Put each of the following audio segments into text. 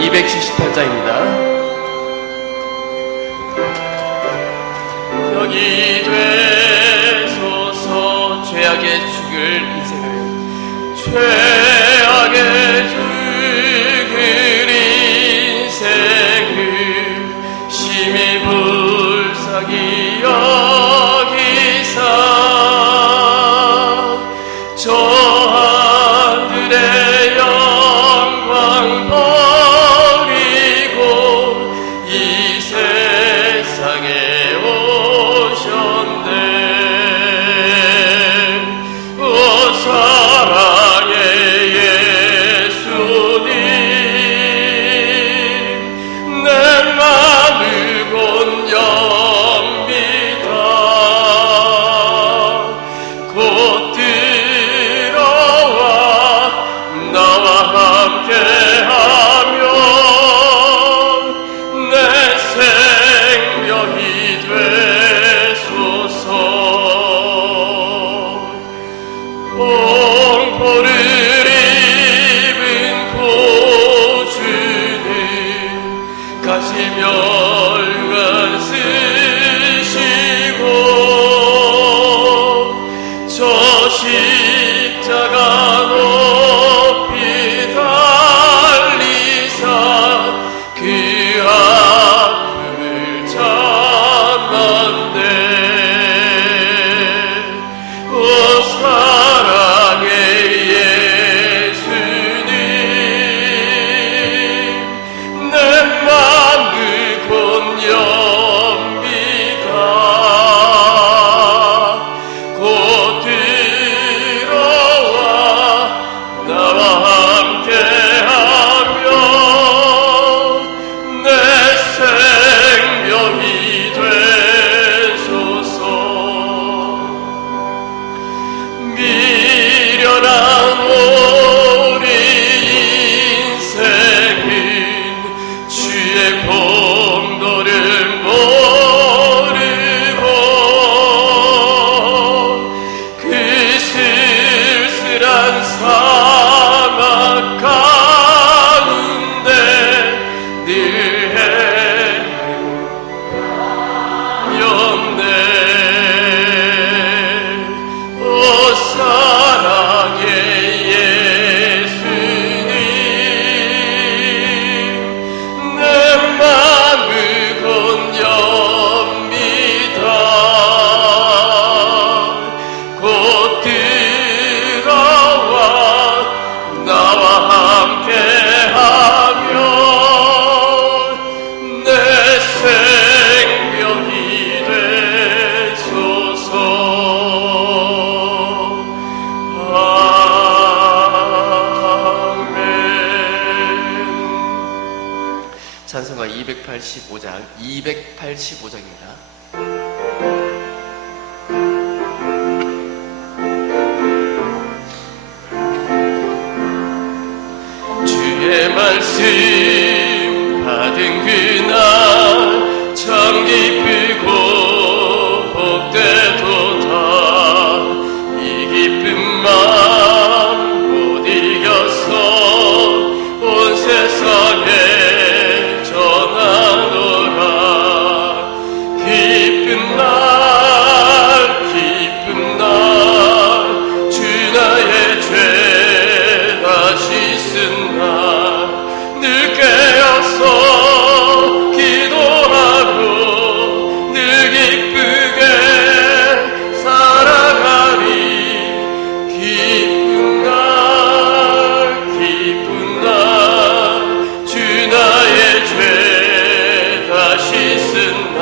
278장입니다. 벽이 되소서. 죄악의 죽을 인생을, 죄악의 죽을 인생을 심히 불쌍히 여기사 저 하늘의 영광 버리고 이 세상에 오셨네. 오 사랑의 예수님, 내 맘을 곧 엽니다. 곧 들어와 나와 함께하며 내 생명이 되소서. 공포를 입은 고주는 가시멸관 쓰시고 저 십자가 높이 달리사 그 아픔을 참았네. 오 사랑의 예수님, 내 맘을 곧 엽니다. 곧 들어와 나와 함께하며 내 생명이 되소서. 미련한 우리 인생은 주의 공도를 모르고 그 쓸쓸한 사막 가운데 늘 헤매였네. 오 사랑의 예수님, 내 맘을 곧 엽니다. 곧 들어와 나와 함께하며 내 생명이 되소서. 아멘. 찬송가 285장입니다. 주의 말씀 받은 그날 참 기쁘고 복되도다. 이 기쁜 마음 못 이겨서 온 세상에 전하노라. 기쁜 날 주 나의 죄 다시 쓴 날 늘 깨어서 기도하고 늘 기쁘게 살아가리. 기쁜 날 주 나의 죄 다시 쓴 날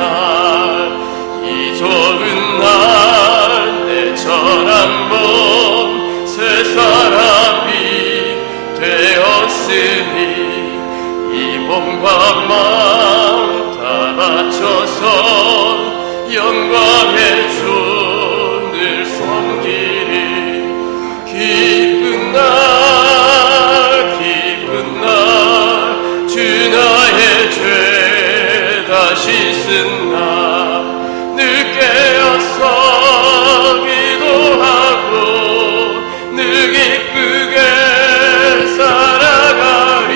이 좋은 날 내처럼 몸 새 사람이 되었으니 이 몸과 마음 다 바쳐서 영광의 주를 섬기리. 기쁜 날 주 나의 죄 다시 쓴 날 늘 깨어서 기도하고 늘 기쁘게 살아가리.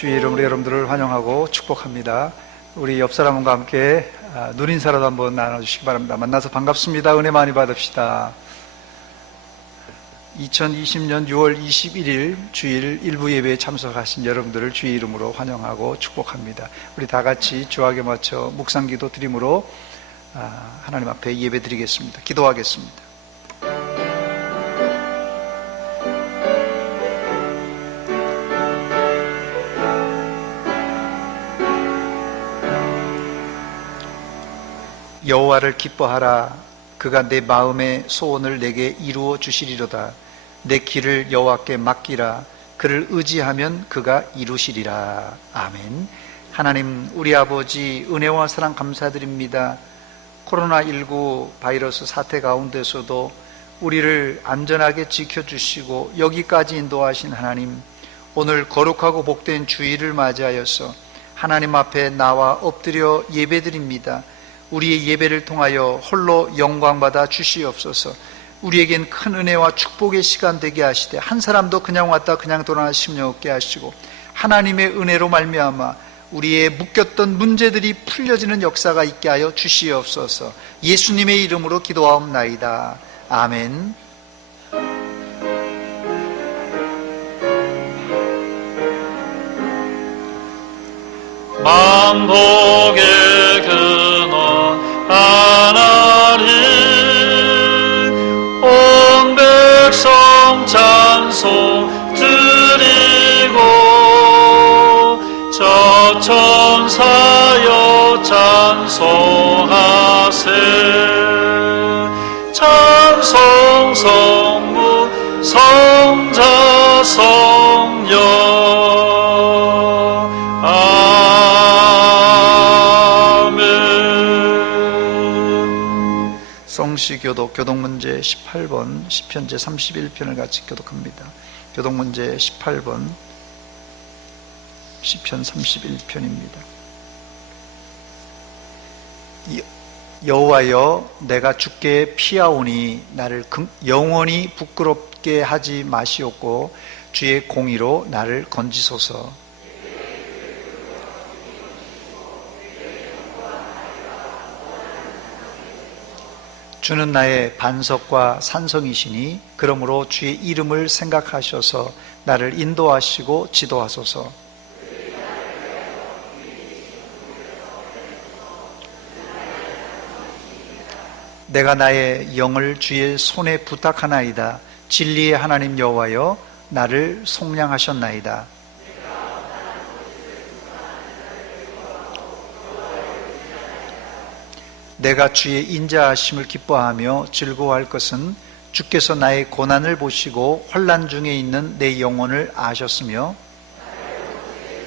주의 이름으로 여러분들을 환영하고 축복합니다. 우리 옆 사람과 함께 눈인사라도 한번 나눠주시기 바랍니다. 만나서 반갑습니다. 은혜 많이 받읍시다. 2020년 6월 21일 주일 일부 예배에 참석하신 여러분들을 주의 이름으로 환영하고 축복합니다. 우리 다 같이 주악에 맞춰 묵상기도 드림으로 하나님 앞에 예배 드리겠습니다. 기도하겠습니다. 여호와를 기뻐하라. 그가 내 마음의 소원을 내게 이루어 주시리로다. 내 길을 여호와께 맡기라. 그를 의지하면 그가 이루시리라. 아멘. 하나님, 우리 아버지 은혜와 사랑 감사드립니다. 코로나19 바이러스 사태 가운데서도 우리를 안전하게 지켜주시고 여기까지 인도하신 하나님, 오늘 거룩하고 복된 주일을 맞이하여서 하나님 앞에 나와 엎드려 예배드립니다. 우리의 예배를 통하여 홀로 영광받아 주시옵소서. 우리에겐 큰 은혜와 축복의 시간 되게 하시되 한 사람도 그냥 왔다 그냥 돌아가는 심령 없게 하시고 하나님의 은혜로 말미암아 우리의 묶였던 문제들이 풀려지는 역사가 있게 하여 주시옵소서. 예수님의 이름으로 기도하옵나이다. 아멘. 만복의 근원 하나님, 온 백성 찬송 드리고 저 천사여 찬송하세. 찬송 성부 성자 성령. 성시교독 교독문제 18번 시편제 31편을 같이 교독합니다. 교독문제 18번 시편 31편입니다. 여호와여, 내가 주께 피하오니 나를 영원히 부끄럽게 하지 마시옵고 주의 공의로 나를 건지소서. 주는 나의 반석과 산성이시니 그러므로 주의 이름을 생각하셔서 나를 인도하시고 지도하소서. 내가 나의 영을 주의 손에 부탁하나이다. 진리의 하나님 여호와여, 나를 속량하셨나이다. 내가 주의 인자하심을 기뻐하며 즐거워할 것은 주께서 나의 고난을 보시고 환난 중에 있는 내 영혼을 아셨으며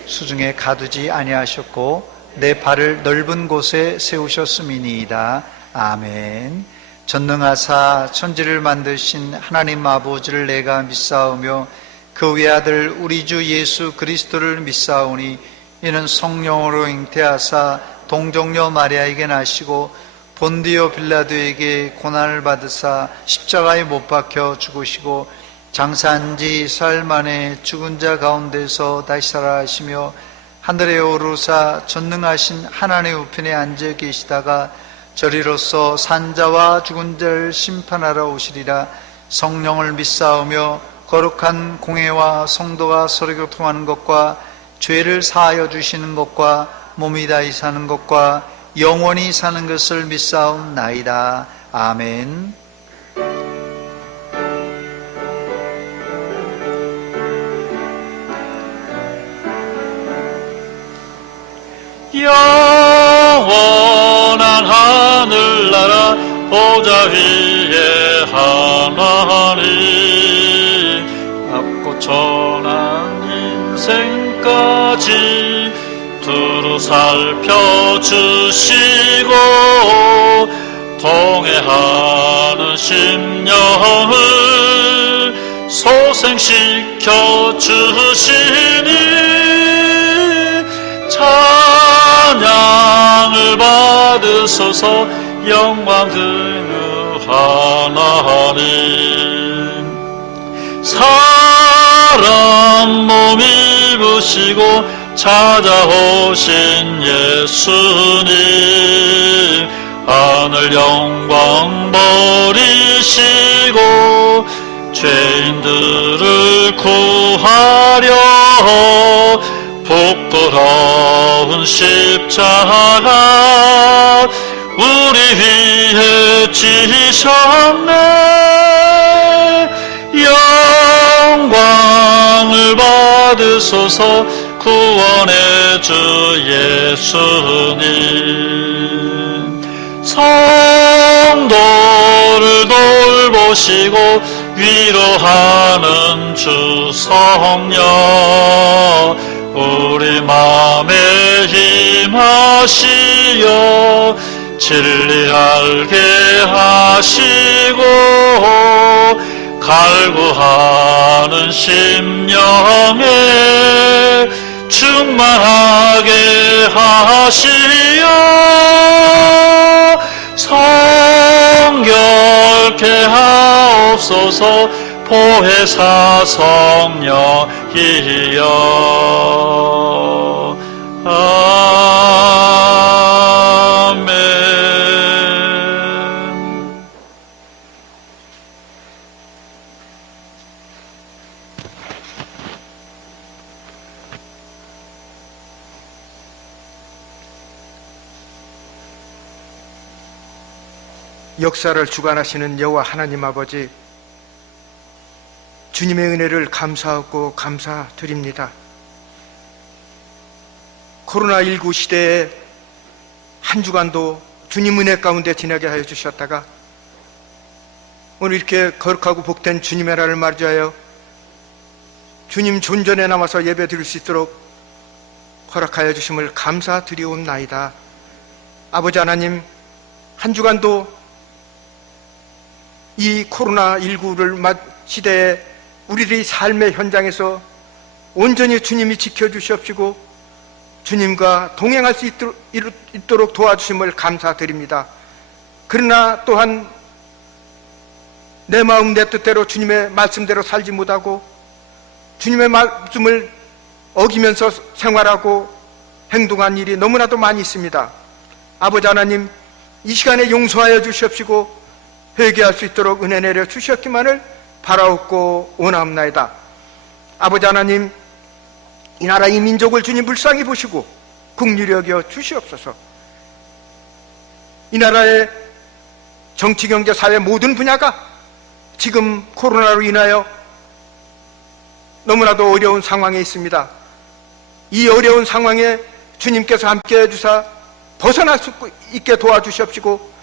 수중에 가두지 아니하셨고 내 발을 넓은 곳에 세우셨음이니이다. 아멘. 전능하사 천지를 만드신 하나님 아버지를 내가 믿사오며 그 외아들 우리 주 예수 그리스도를 믿사오니 이는 성령으로 잉태하사 동정녀 마리아에게 나시고 본디오 빌라도에게 고난을 받으사 십자가에 못 박혀 죽으시고 장사한 지 사흘 만에 죽은 자 가운데서 다시 살아나시며 하늘에 오르사 전능하신 하나님의 우편에 앉아 계시다가 저리로서 산자와 죽은 자를 심판하러 오시리라. 성령을 믿사오며 거룩한 공회와 성도가 서로 교통하는 것과 죄를 사하여 주시는 것과 몸이 다시 사는 것과 영원히 사는 것을 믿사옵나이다. 아멘. 영원한 하늘나라 보좌 위에 하나님, 낮고 천한 인생까지 두루 살펴주시고 통해하는 심령을 소생시켜 주시니 찬양을 받으소서. 영광 드는 하나님, 사람 몸 입으시고 찾아오신 예수님 하늘 영광 버리시고 죄인들을 구하려 복돌아온 십자가 우리 위해 지셨네. 영광을 받으소서 구원의 주 예수님. 성도를 돌보시고 위로하는 주 성령 우리 마음에 힘하시어 진리 알게 하시고 갈구하는 심령에 충만하게 하시어 성결케 하옵소서 보혜사 성령이여. 아멘. 역사를 주관하시는 여호와 하나님 아버지, 주님의 은혜를 감사하고 감사드립니다. 코로나19 시대에 한 주간도 주님 은혜 가운데 지나게 하여 주셨다가 오늘 이렇게 거룩하고 복된 주님의 날을 맞이하여 주님 존전에 남아서 예배 드릴 수 있도록 허락하여 주심을 감사드리옵나이다. 아버지 하나님, 한 주간도 이 코로나19를 시대에 우리들의 삶의 현장에서 온전히 주님이 지켜주시옵시고 주님과 동행할 수 있도록 도와주심을 감사드립니다. 그러나 또한 내 마음 내 뜻대로 주님의 말씀대로 살지 못하고 주님의 말씀을 어기면서 생활하고 행동한 일이 너무나도 많이 있습니다. 아버지 하나님, 이 시간에 용서하여 주시옵시고 회개할 수 있도록 은혜 내려 주셨기만을 바라옵고 원하옵나이다. 아버지 하나님, 이 나라 이 민족을 주님 불쌍히 보시고 긍휼히 여겨 주시옵소서. 이 나라의 정치, 경제, 사회 모든 분야가 지금 코로나로 인하여 너무나도 어려운 상황에 있습니다. 이 어려운 상황에 주님께서 함께해 주사 벗어날 수 있게 도와주시옵시고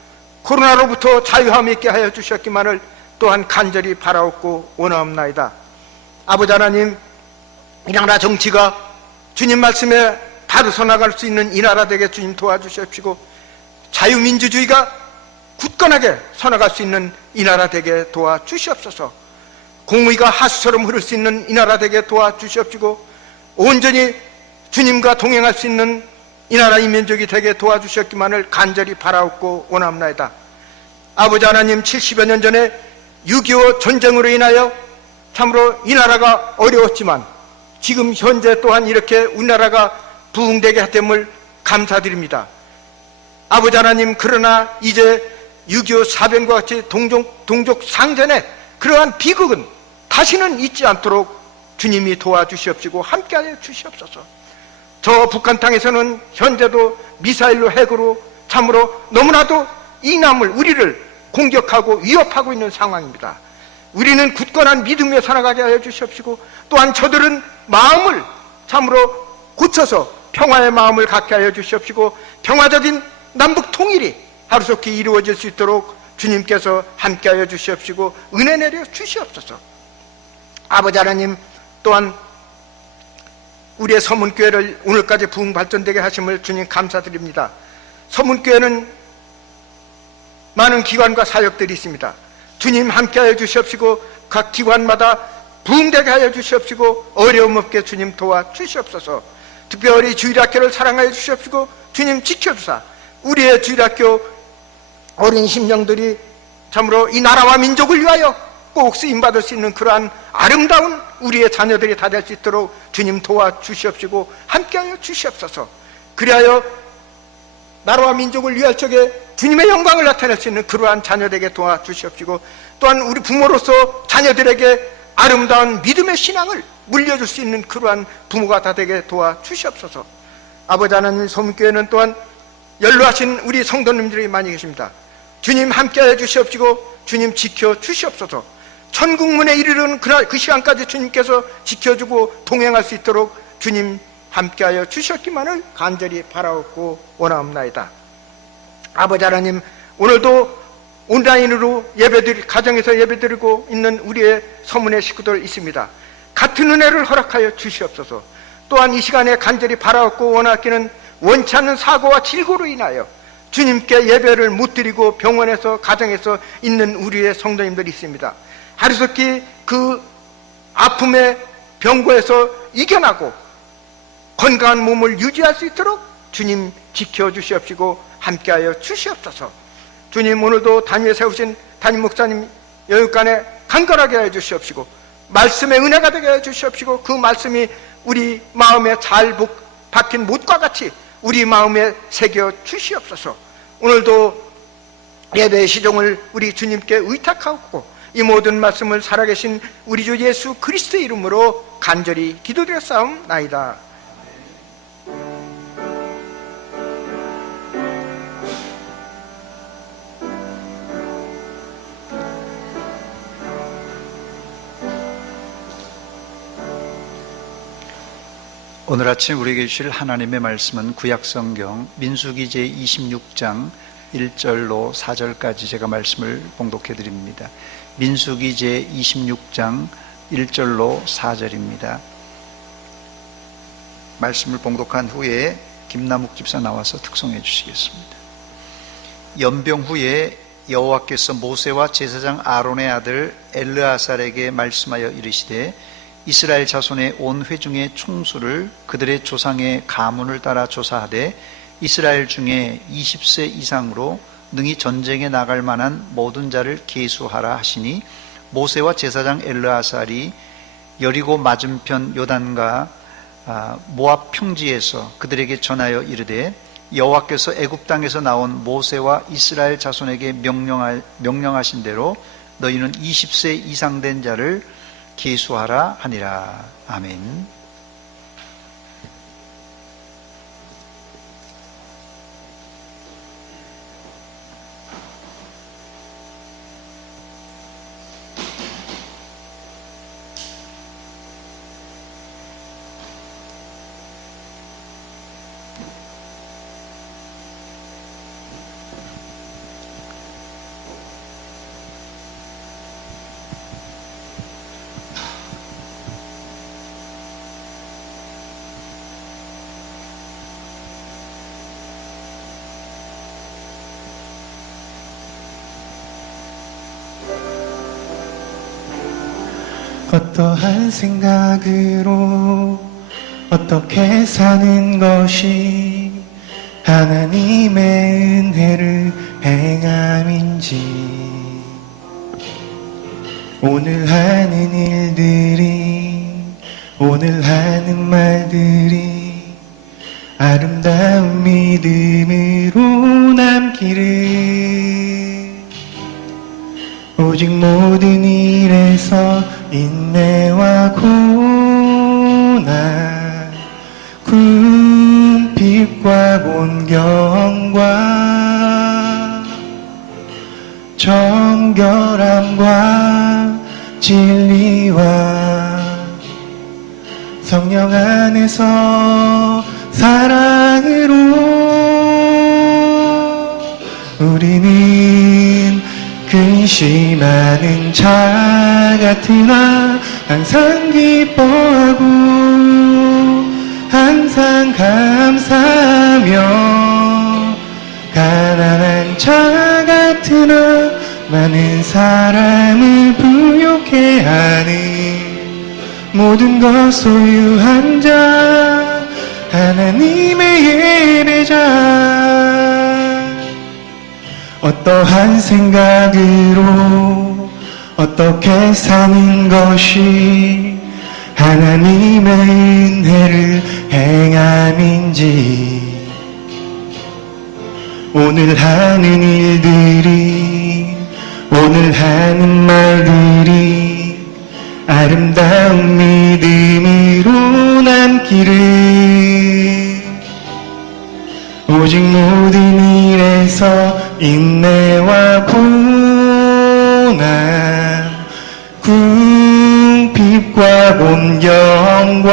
코로나로부터 자유함 있게 하여 주셨기만을 또한 간절히 바라옵고 원하옵나이다. 아버지 하나님, 이 나라 정치가 주님 말씀에 바로 서나갈 수 있는 이 나라 되게 주님 도와주시옵시고 자유민주주의가 굳건하게 서나갈 수 있는 이 나라 되게 도와주시옵소서. 공의가 하수처럼 흐를 수 있는 이 나라 되게 도와주시옵시고 온전히 주님과 동행할 수 있는 이 나라 이 민족이 되게 도와주셨기만을 간절히 바라옵고 원합나이다. 아버지 하나님, 70여 년 전에 6.25 전쟁으로 인하여 참으로 이 나라가 어려웠지만 지금 현재 또한 이렇게 우리나라가 부흥되게 하됨을 감사드립니다. 아버지 하나님, 그러나 이제 6.25 사변과 같이 동족 상전의 그러한 비극은 다시는 있지 않도록 주님이 도와주시옵시고 함께하여 주시옵소서. 저 북한 땅에서는 현재도 미사일로 핵으로 참으로 너무나도 이 남을 우리를 공격하고 위협하고 있는 상황입니다. 우리는 굳건한 믿음에 살아가게 하여 주시옵시고 또한 저들은 마음을 참으로 고쳐서 평화의 마음을 갖게 하여 주시옵시고 평화적인 남북 통일이 하루속히 이루어질 수 있도록 주님께서 함께하여 주시옵시고 은혜 내려 주시옵소서. 아버지 하나님, 또한 우리의 서문교회를 오늘까지 부흥 발전되게 하심을 주님 감사드립니다. 서문교회는 많은 기관과 사역들이 있습니다. 주님 함께하여 주시옵시고 각 기관마다 부흥되게 하여 주시옵시고 어려움 없게 주님 도와주시옵소서. 특별히 주일학교를 사랑하여 주시옵시고 주님 지켜주사 우리의 주일학교 어린 심령들이 참으로 이 나라와 민족을 위하여 꼭 쓰임받을 수 있는 그러한 아름다운 우리의 자녀들이 다 될 수 있도록 주님 도와주시옵시고 함께하여 주시옵소서. 그리하여 나라와 민족을 위할 적에 주님의 영광을 나타낼 수 있는 그러한 자녀들에게 도와주시옵시고, 또한 우리 부모로서 자녀들에게 아름다운 믿음의 신앙을 물려줄 수 있는 그러한 부모가 다 되게 도와주시옵소서. 아버지 하나님, 소문교회는 또한 연로하신 우리 성도님들이 많이 계십니다. 주님 함께하여 주시옵시고 주님 지켜주시옵소서. 천국문에 이르는 그 시간까지 주님께서 지켜주고 동행할 수 있도록 주님 함께하여 주셨기만을 간절히 바라옵고 원하옵나이다. 아버지 하나님, 오늘도 온라인으로 가정에서 예배드리고 있는 우리의 서문의 식구들 있습니다. 같은 은혜를 허락하여 주시옵소서. 또한 이 시간에 간절히 바라옵고 원하기는 원치 않는 사고와 질고로 인하여 주님께 예배를 못 드리고 병원에서 가정에서 있는 우리의 성도님들이 있습니다. 하루속히 그 아픔의 병고에서 이겨나고 건강한 몸을 유지할 수 있도록 주님 지켜주시옵시고 함께하여 주시옵소서. 주님, 오늘도 단위에 세우신 담임 목사님 여육간에 간결하게 해 주시옵시고 말씀의 은혜가 되게 해 주시옵시고 그 말씀이 우리 마음에 잘 박힌 못과 같이 우리 마음에 새겨 주시옵소서. 오늘도 예배의 시종을 우리 주님께 의탁하고 이 모든 말씀을 살아계신 우리 주 예수 그리스도의 이름으로 간절히 기도드렸사옵나이다. 오늘 아침 우리에게 주실 하나님의 말씀은 구약성경 민수기 제26장 1절로 4절까지 제가 말씀을 봉독해 드립니다. 민수기 제26장 1절로 4절입니다. 말씀을 봉독한 후에 김남욱 집사 나와서 특송해 주시겠습니다. 연병 후에 여호와께서 모세와 제사장 아론의 아들 엘르아살에게 말씀하여 이르시되 이스라엘 자손의 온 회중의 총수를 그들의 조상의 가문을 따라 조사하되 이스라엘 중에 20세 이상으로 능히 전쟁에 나갈 만한 모든 자를 계수하라 하시니 모세와 제사장 엘르아살이 여리고 맞은편 요단과 모압 평지에서 그들에게 전하여 이르되 여호와께서 애굽 땅에서 나온 모세와 이스라엘 자손에게 명령하신 대로 너희는 20세 이상 된 자를 계수하라 하니라. 아멘. 어떠한 생각으로 어떻게 사는 것이 하나님의 은혜를 행함인지, 오늘 하는 일들이, 오늘 하는 말들이 아름다운 믿음으로 남기를, 오직 모든 일에서 인내와 고난, 궁핍과 곤경과 정결함과 진리와 성령 안에서 사랑으로 우리는 근심하는 자 같으나 항상 기뻐하고 항상 감사하며, 가난한 자 같으나 많은 사람을 부욕해 하는 모든 것 소유한 자 하나님의 예배자. 어떠한 생각으로 어떻게 사는 것이 하나님의 은혜를 행함인지 오늘 하는 일들이 오늘 하는 말들이 아름다운 믿음으로 남기를 오직 모든 일에서 인내와 고난 궁핍과 곤경과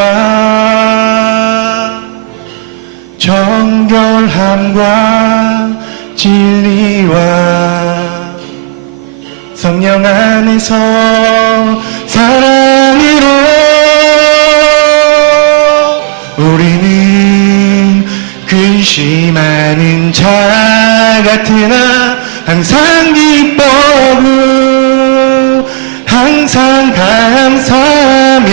정결함과 진리와 성령 안에서 사랑으로 우리는 근심하는 자 같으나 항상 기뻐하고 항상 감사하며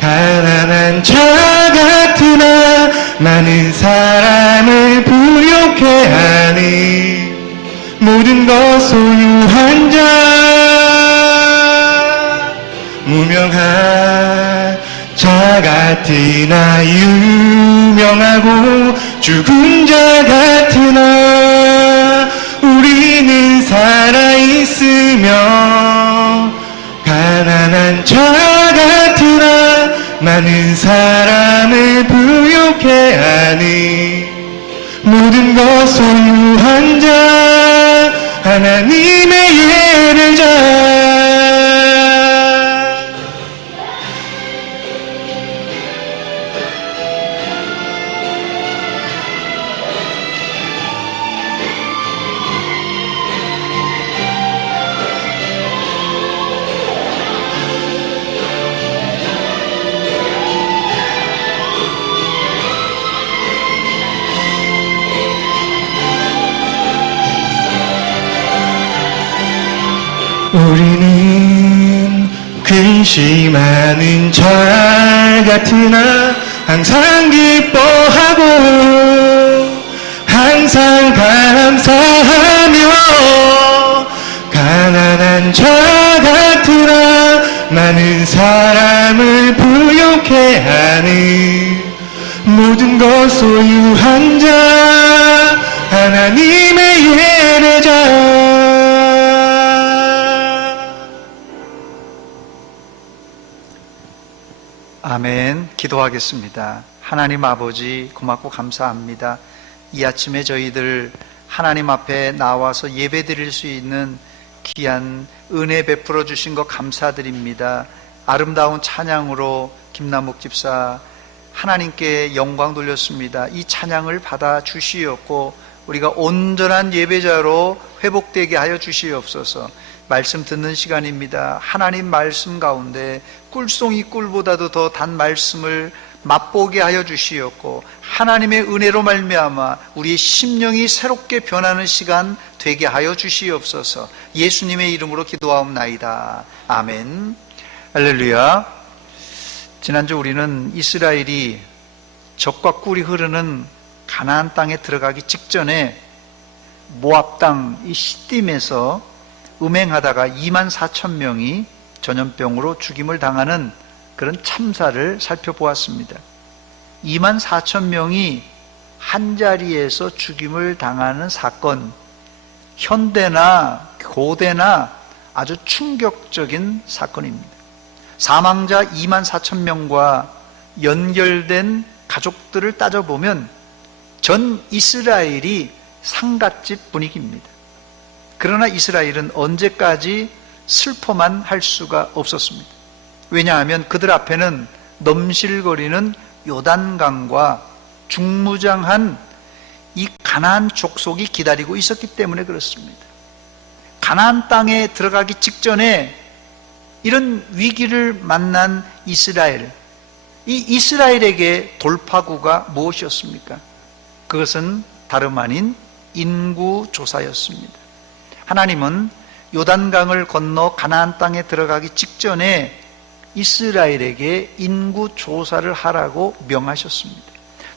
가난한 자 같으나 많은 사람을 부욕해 하는 모든 것 소유한 자 무명한 자 같으나 유명하고 죽은 자 같으나 우리는 살아있으며 가난한 자 같으나 많은 사람을 부욕해 하는 모든 것 소유한 자 하나님의 예배자 우리는 근심하는 자 같으나 항상 기뻐하고 항상 감사하며 가난한 자 같으나 많은 사람을 부욕해 하는 모든 것 소유한 자 하나님의 예배자 아멘. 기도하겠습니다. 하나님 아버지 고맙고 감사합니다. 이 아침에 저희들 하나님 앞에 나와서 예배 드릴 수 있는 귀한 은혜 베풀어 주신 것 감사드립니다. 아름다운 찬양으로 김남욱 집사 하나님께 영광 돌렸습니다. 이 찬양을 받아 주시옵고 우리가 온전한 예배자로 회복되게 하여 주시옵소서. 말씀 듣는 시간입니다. 하나님 말씀 가운데 꿀송이 꿀보다도 더 단 말씀을 맛보게 하여 주시옵고 하나님의 은혜로 말미암아 우리의 심령이 새롭게 변하는 시간 되게 하여 주시옵소서. 예수님의 이름으로 기도하옵나이다. 아멘. 할렐루야. 지난주 우리는 이스라엘이 젖과 꿀이 흐르는 가나안 땅에 들어가기 직전에 모압 땅 이 시딤에서 음행하다가 24,000명이 전염병으로 죽임을 당하는 그런 참사를 살펴보았습니다. 24,000명이 한자리에서 죽임을 당하는 사건, 현대나 고대나 아주 충격적인 사건입니다. 사망자 24,000명과 연결된 가족들을 따져보면 전 이스라엘이 상갓집 분위기입니다. 그러나 이스라엘은 언제까지 슬퍼만 할 수가 없었습니다. 왜냐하면 그들 앞에는 넘실거리는 요단강과 중무장한 이 가나안 족속이 기다리고 있었기 때문에 그렇습니다. 가나안 땅에 들어가기 직전에 이런 위기를 만난 이스라엘, 이 이스라엘에게 돌파구가 무엇이었습니까? 그것은 다름 아닌 인구조사였습니다. 하나님은 요단강을 건너 가나안 땅에 들어가기 직전에 이스라엘에게 인구조사를 하라고 명하셨습니다.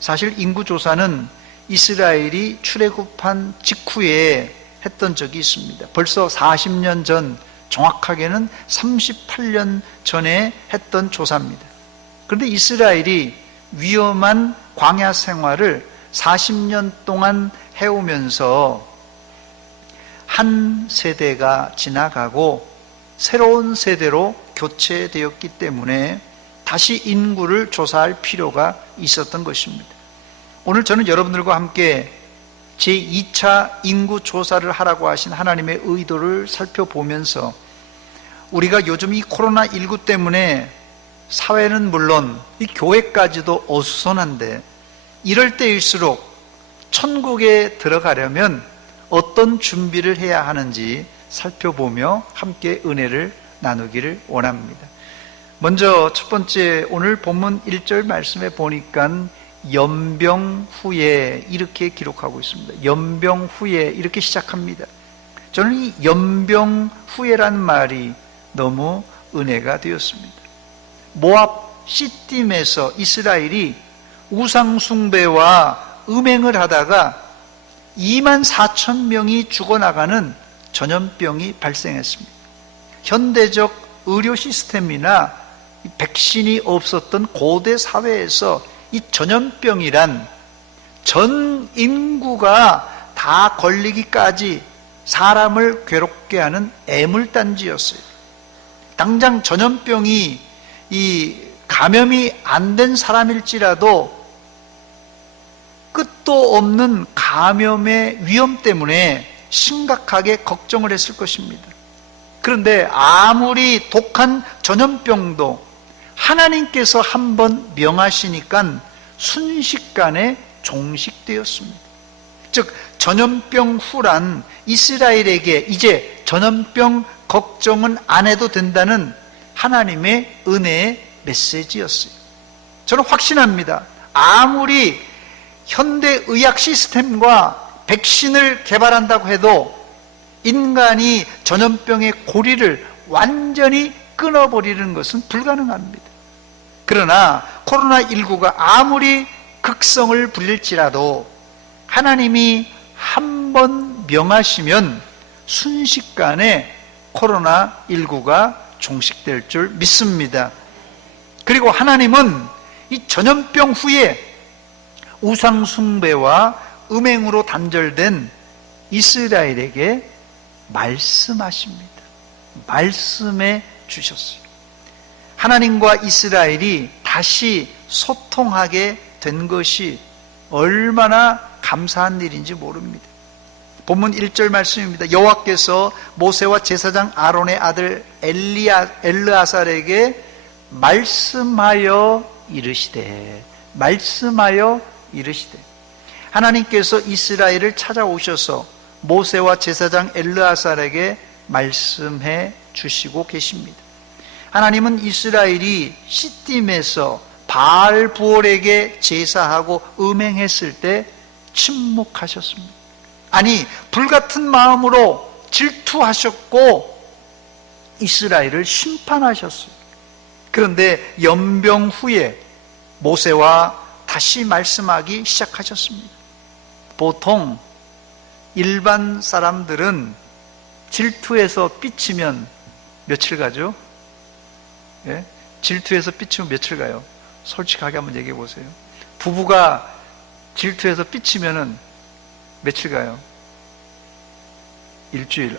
사실 인구조사는 이스라엘이 출애굽한 직후에 했던 적이 있습니다. 벌써 40년 전 정확하게는 38년 전에 했던 조사입니다. 그런데 이스라엘이 위험한 광야 생활을 40년 동안 해오면서 한 세대가 지나가고 새로운 세대로 교체되었기 때문에 다시 인구를 조사할 필요가 있었던 것입니다. 오늘 저는 여러분들과 함께 제2차 인구 조사를 하라고 하신 하나님의 의도를 살펴보면서 우리가 요즘 이 코로나19 때문에 사회는 물론 이 교회까지도 어수선한데 이럴 때일수록 천국에 들어가려면 어떤 준비를 해야 하는지 살펴보며 함께 은혜를 나누기를 원합니다. 먼저 첫 번째 오늘 본문 1절 말씀에 보니까 연병 후에 이렇게 기록하고 있습니다. 연병 후에 이렇게 시작합니다. 저는 이 연병 후에란 말이 너무 은혜가 되었습니다. 모압 시딤에서 이스라엘이 우상숭배와 음행을 하다가 24,000명이 죽어나가는 전염병이 발생했습니다. 현대적 의료 시스템이나 백신이 없었던 고대 사회에서 이 전염병이란 전 인구가 다 걸리기까지 사람을 괴롭게 하는 애물단지였어요. 당장 전염병이 이 감염이 안 된 사람일지라도 끝도 없는 감염의 위험 때문에 심각하게 걱정을 했을 것입니다. 그런데 아무리 독한 전염병도 하나님께서 한번 명하시니까 순식간에 종식되었습니다. 즉 전염병 후란 이스라엘에게 이제 전염병 걱정은 안 해도 된다는 하나님의 은혜의 메시지였어요. 저는 확신합니다. 아무리 현대의학 시스템과 백신을 개발한다고 해도 인간이 전염병의 고리를 완전히 끊어버리는 것은 불가능합니다. 그러나 코로나19가 아무리 극성을 부릴지라도 하나님이 한 번 명하시면 순식간에 코로나19가 종식될 줄 믿습니다. 그리고 하나님은 이 전염병 후에 우상숭배와 음행으로 단절된 이스라엘에게 말씀하십니다. 말씀해 주셨어요. 하나님과 이스라엘이 다시 소통하게 된 것이 얼마나 감사한 일인지 모릅니다. 본문 1절 말씀입니다. 여호와께서 모세와 제사장 아론의 아들 엘르아살에게 말씀하여 이르시되 하나님께서 이스라엘을 찾아오셔서 모세와 제사장 엘르아살에게 말씀해 주시고 계십니다. 하나님은 이스라엘이 시딤에서 바알 부올에게 제사하고 음행했을 때 침묵하셨습니다. 아니 불같은 마음으로 질투하셨고 이스라엘을 심판하셨어요. 그런데 연병 후에 모세와 다시 말씀하기 시작하셨습니다. 보통 일반 사람들은 질투해서 삐치면 며칠 가죠? 예? 질투해서 삐치면 며칠 가요? 솔직하게 한번 얘기해 보세요. 부부가 질투해서 삐치면은 며칠 가요? 일주일.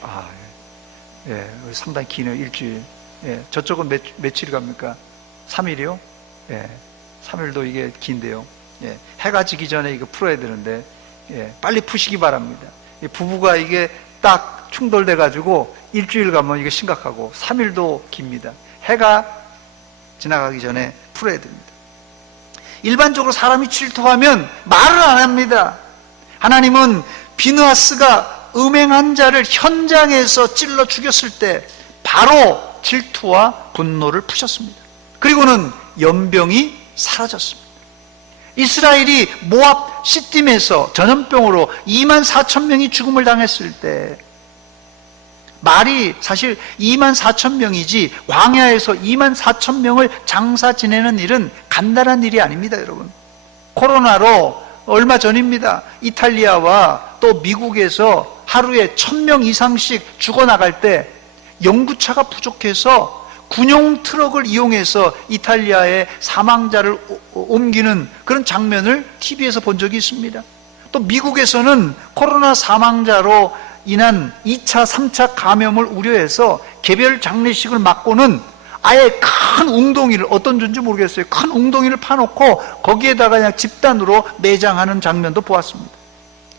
예, 상당히 기네요. 일주일. 예, 저쪽은 며칠 갑니까? 3일이요? 예, 3일도 이게 긴데요. 예, 해가 지기 전에 이거 풀어야 되는데, 예, 빨리 푸시기 바랍니다. 부부가 이게 딱 충돌돼가지고 일주일 가면 이게 심각하고 3일도 깁니다. 해가 지나가기 전에 풀어야 됩니다. 일반적으로 사람이 질투하면 말을 안 합니다. 하나님은 비느하스가 음행한 자를 현장에서 찔러 죽였을 때 바로 질투와 분노를 푸셨습니다. 그리고는 연병이 사라졌습니다. 이스라엘이 모압 시딤에서 전염병으로 24,000명이 죽음을 당했을 때 말이 사실 24,000명이지 광야에서 24,000명을 장사 지내는 일은 간단한 일이 아닙니다, 여러분. 코로나로 얼마 전입니다. 이탈리아와 또 미국에서 하루에 1,000명 이상씩 죽어나갈 때 연구차가 부족해서 군용 트럭을 이용해서 이탈리아에 사망자를 옮기는 그런 장면을 TV에서 본 적이 있습니다. 또 미국에서는 코로나 사망자로 인한 2차, 3차 감염을 우려해서 개별 장례식을 막고는 아예 큰 웅덩이를, 어떤 존지 모르겠어요, 큰 웅덩이를 파놓고 거기에다가 그냥 집단으로 매장하는 장면도 보았습니다.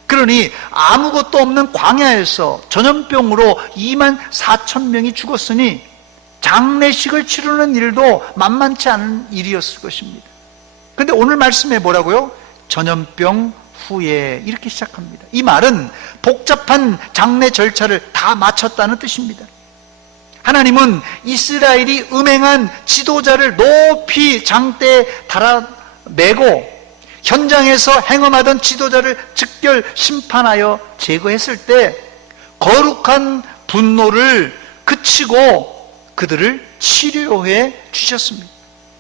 그러니 아무것도 없는 광야에서 전염병으로 24,000명이 죽었으니 장례식을 치르는 일도 만만치 않은 일이었을 것입니다. 그런데 오늘 말씀에 뭐라고요? 전염병 후에, 이렇게 시작합니다. 이 말은 복잡한 장례 절차를 다 마쳤다는 뜻입니다. 하나님은 이스라엘이 음행한 지도자를 높이 장대에 달아내고 현장에서 행음하던 지도자를 즉결 심판하여 제거했을 때 거룩한 분노를 그치고 그들을 치료해 주셨습니다.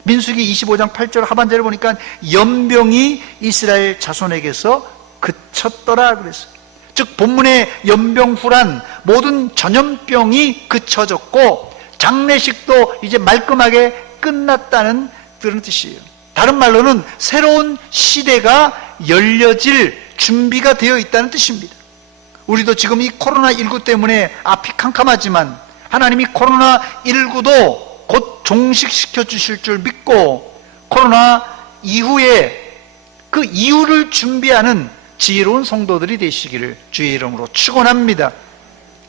민수기 25장 8절 하반절을 보니까 연병이 이스라엘 자손에게서 그쳤더라 그랬어요. 즉 본문의 연병후란 모든 전염병이 그쳐졌고 장례식도 이제 말끔하게 끝났다는 그런 뜻이에요. 다른 말로는 새로운 시대가 열려질 준비가 되어 있다는 뜻입니다. 우리도 지금 이 코로나19 때문에 앞이 캄캄하지만 하나님이 코로나19도 곧 종식시켜 주실 줄 믿고 코로나 이후에 그 이후를 준비하는 지혜로운 성도들이 되시기를 주의 이름으로 축원합니다.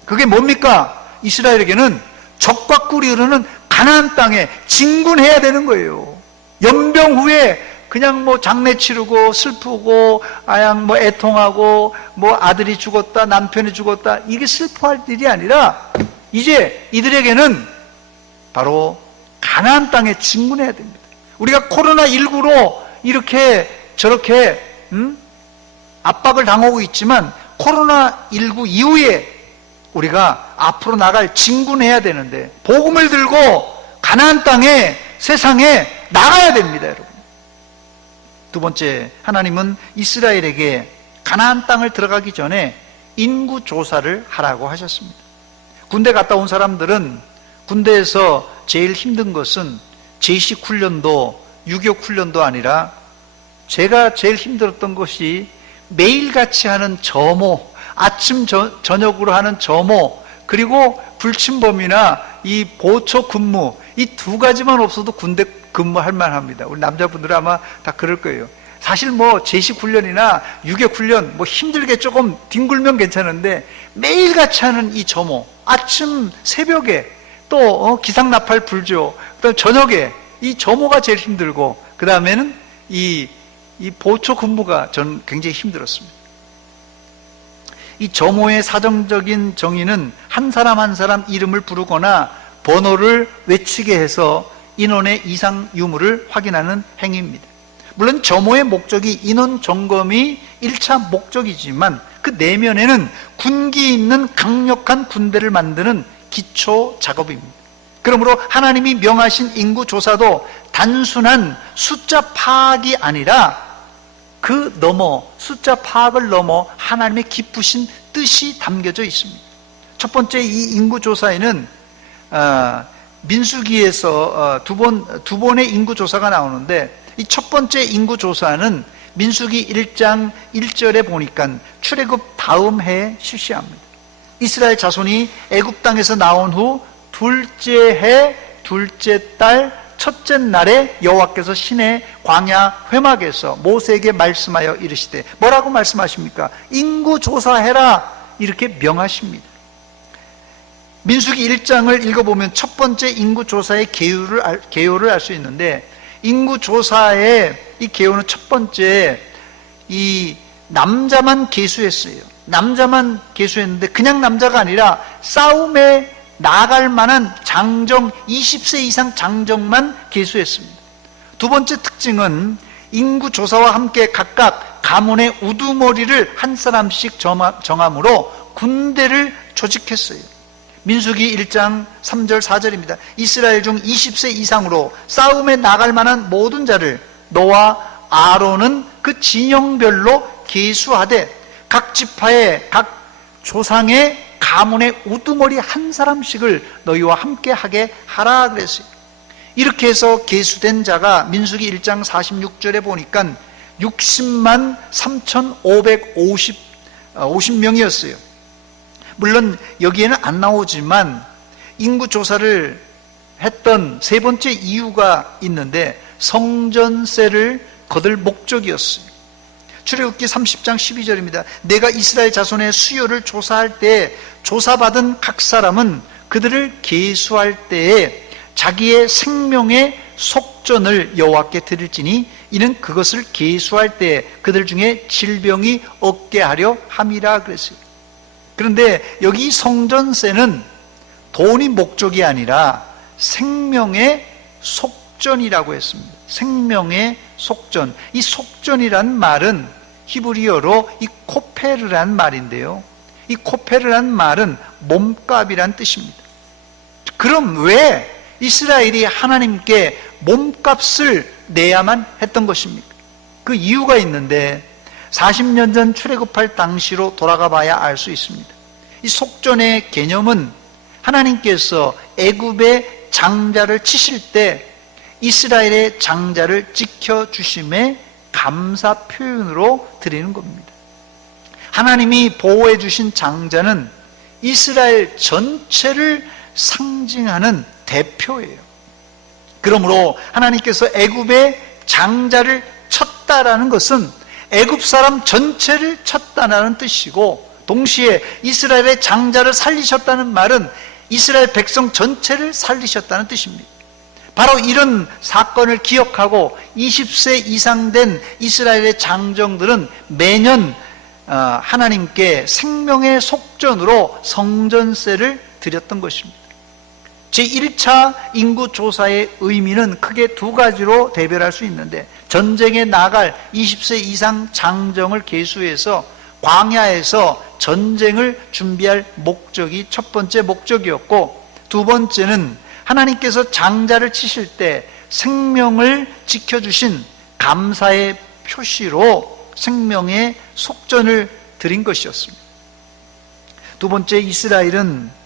그게 뭡니까? 이스라엘에게는 적과 꿀이 흐르는 가나안 땅에 진군해야 되는 거예요. 연병 후에 그냥 뭐 장례 치르고 슬프고 아양 뭐 애통하고 뭐 아들이 죽었다 남편이 죽었다 이게 슬퍼할 일이 아니라 이제 이들에게는 바로 가나안 땅에 진군해야 됩니다. 우리가 코로나19로 이렇게 저렇게 압박을 당하고 있지만 코로나19 이후에 우리가 앞으로 나갈 진군해야 되는데 복음을 들고 가나안 땅에 세상에 나가야 됩니다, 여러분. 두 번째, 하나님은 이스라엘에게 가나안 땅을 들어가기 전에 인구 조사를 하라고 하셨습니다. 군대 갔다 온 사람들은 군대에서 제일 힘든 것은 제식 훈련도 유격 훈련도 아니라 제가 제일 힘들었던 것이 매일같이 하는 점호, 아침 저녁으로 하는 점호, 그리고 불침범이나 이 보초 근무, 이 두 가지만 없어도 군대 근무할 만합니다. 우리 남자분들은 아마 다 그럴 거예요. 사실 뭐 제식 훈련이나 유격 훈련 뭐 힘들게 조금 뒹굴면 괜찮은데 매일같이 하는 이 점호, 아침 새벽에 또 기상나팔 불죠. 그다음 저녁에 이 점호가 제일 힘들고 그 다음에는 이 보초 근무가 저는 굉장히 힘들었습니다. 이 점호의 사정적인 정의는 한 사람 한 사람 이름을 부르거나 번호를 외치게 해서 인원의 이상 유무를 확인하는 행위입니다. 물론 점호의 목적이 인원 점검이 1차 목적이지만 그 내면에는 군기 있는 강력한 군대를 만드는 기초 작업입니다. 그러므로 하나님이 명하신 인구 조사도 단순한 숫자 파악이 아니라 그 넘어, 숫자 파악을 넘어 하나님의 깊으신 뜻이 담겨져 있습니다. 첫 번째 이 인구 조사에는 민수기에서 두 번의 인구 조사가 나오는데 이 첫 번째 인구 조사는 민수기 1장 1절에 보니까 출애굽 다음 해에 실시합니다. 이스라엘 자손이 애굽 땅에서 나온 후 둘째 해 둘째 달 첫째 날에 여호와께서 시내 광야 회막에서 모세에게 말씀하여 이르시되 뭐라고 말씀하십니까? 인구 조사해라 이렇게 명하십니다. 민수기 1장을 읽어보면 첫 번째 인구 조사의 개요를 알 수 있는데 인구 조사의 이 개요는 첫 번째 이 남자만 계수했어요. 남자만 계수했는데 그냥 남자가 아니라 싸움에 나갈 만한 장정 20세 이상 장정만 계수했습니다. 두 번째 특징은 인구 조사와 함께 각각 가문의 우두머리를 한 사람씩 정함으로 군대를 조직했어요. 민수기 1장 3절 4절입니다. 이스라엘 중 20세 이상으로 싸움에 나갈 만한 모든 자를 너와 아론은 그 진영별로 계수하되 각 지파의 각 조상의 가문의 우두머리 한 사람씩을 너희와 함께 하게 하라 그랬어요. 이렇게 해서 계수된 자가 민수기 1장 46절에 보니까 60만 3,550명이었어요. 물론 여기에는 안 나오지만 인구 조사를 했던 세 번째 이유가 있는데 성전세를 거둘 목적이었어요. 출애굽기 30장 12절입니다. 내가 이스라엘 자손의 수요를 조사할 때 조사받은 각 사람은 그들을 계수할 때에 자기의 생명의 속전을 여호와께 드릴지니 이는 그것을 계수할 때 그들 중에 질병이 없게 하려 함이라 그랬어요. 그런데 여기 성전세는 돈이 목적이 아니라 생명의 속전이라고 했습니다. 생명의 속전. 이 속전이란 말은 히브리어로 이 코페르란 말인데요. 이 코페르란 말은 몸값이란 뜻입니다. 그럼 왜 이스라엘이 하나님께 몸값을 내야만 했던 것입니까? 그 이유가 있는데 40년 전 출애굽할 당시로 돌아가 봐야 알 수 있습니다. 이 속전의 개념은 하나님께서 애굽의 장자를 치실 때 이스라엘의 장자를 지켜주심에 감사 표현으로 드리는 겁니다. 하나님이 보호해 주신 장자는 이스라엘 전체를 상징하는 대표예요. 그러므로 하나님께서 애굽의 장자를 쳤다라는 것은 애굽 사람 전체를 쳤다라는 뜻이고, 동시에 이스라엘의 장자를 살리셨다는 말은 이스라엘 백성 전체를 살리셨다는 뜻입니다. 바로 이런 사건을 기억하고 20세 이상 된 이스라엘의 장정들은 매년 하나님께 생명의 속전으로 성전세를 드렸던 것입니다. 제1차 인구조사의 의미는 크게 두 가지로 대별할 수 있는데, 전쟁에 나갈 20세 이상 장정을 계수해서 광야에서 전쟁을 준비할 목적이 첫 번째 목적이었고, 두 번째는 하나님께서 장자를 치실 때 생명을 지켜주신 감사의 표시로 생명의 속전을 드린 것이었습니다. 두 번째, 이스라엘은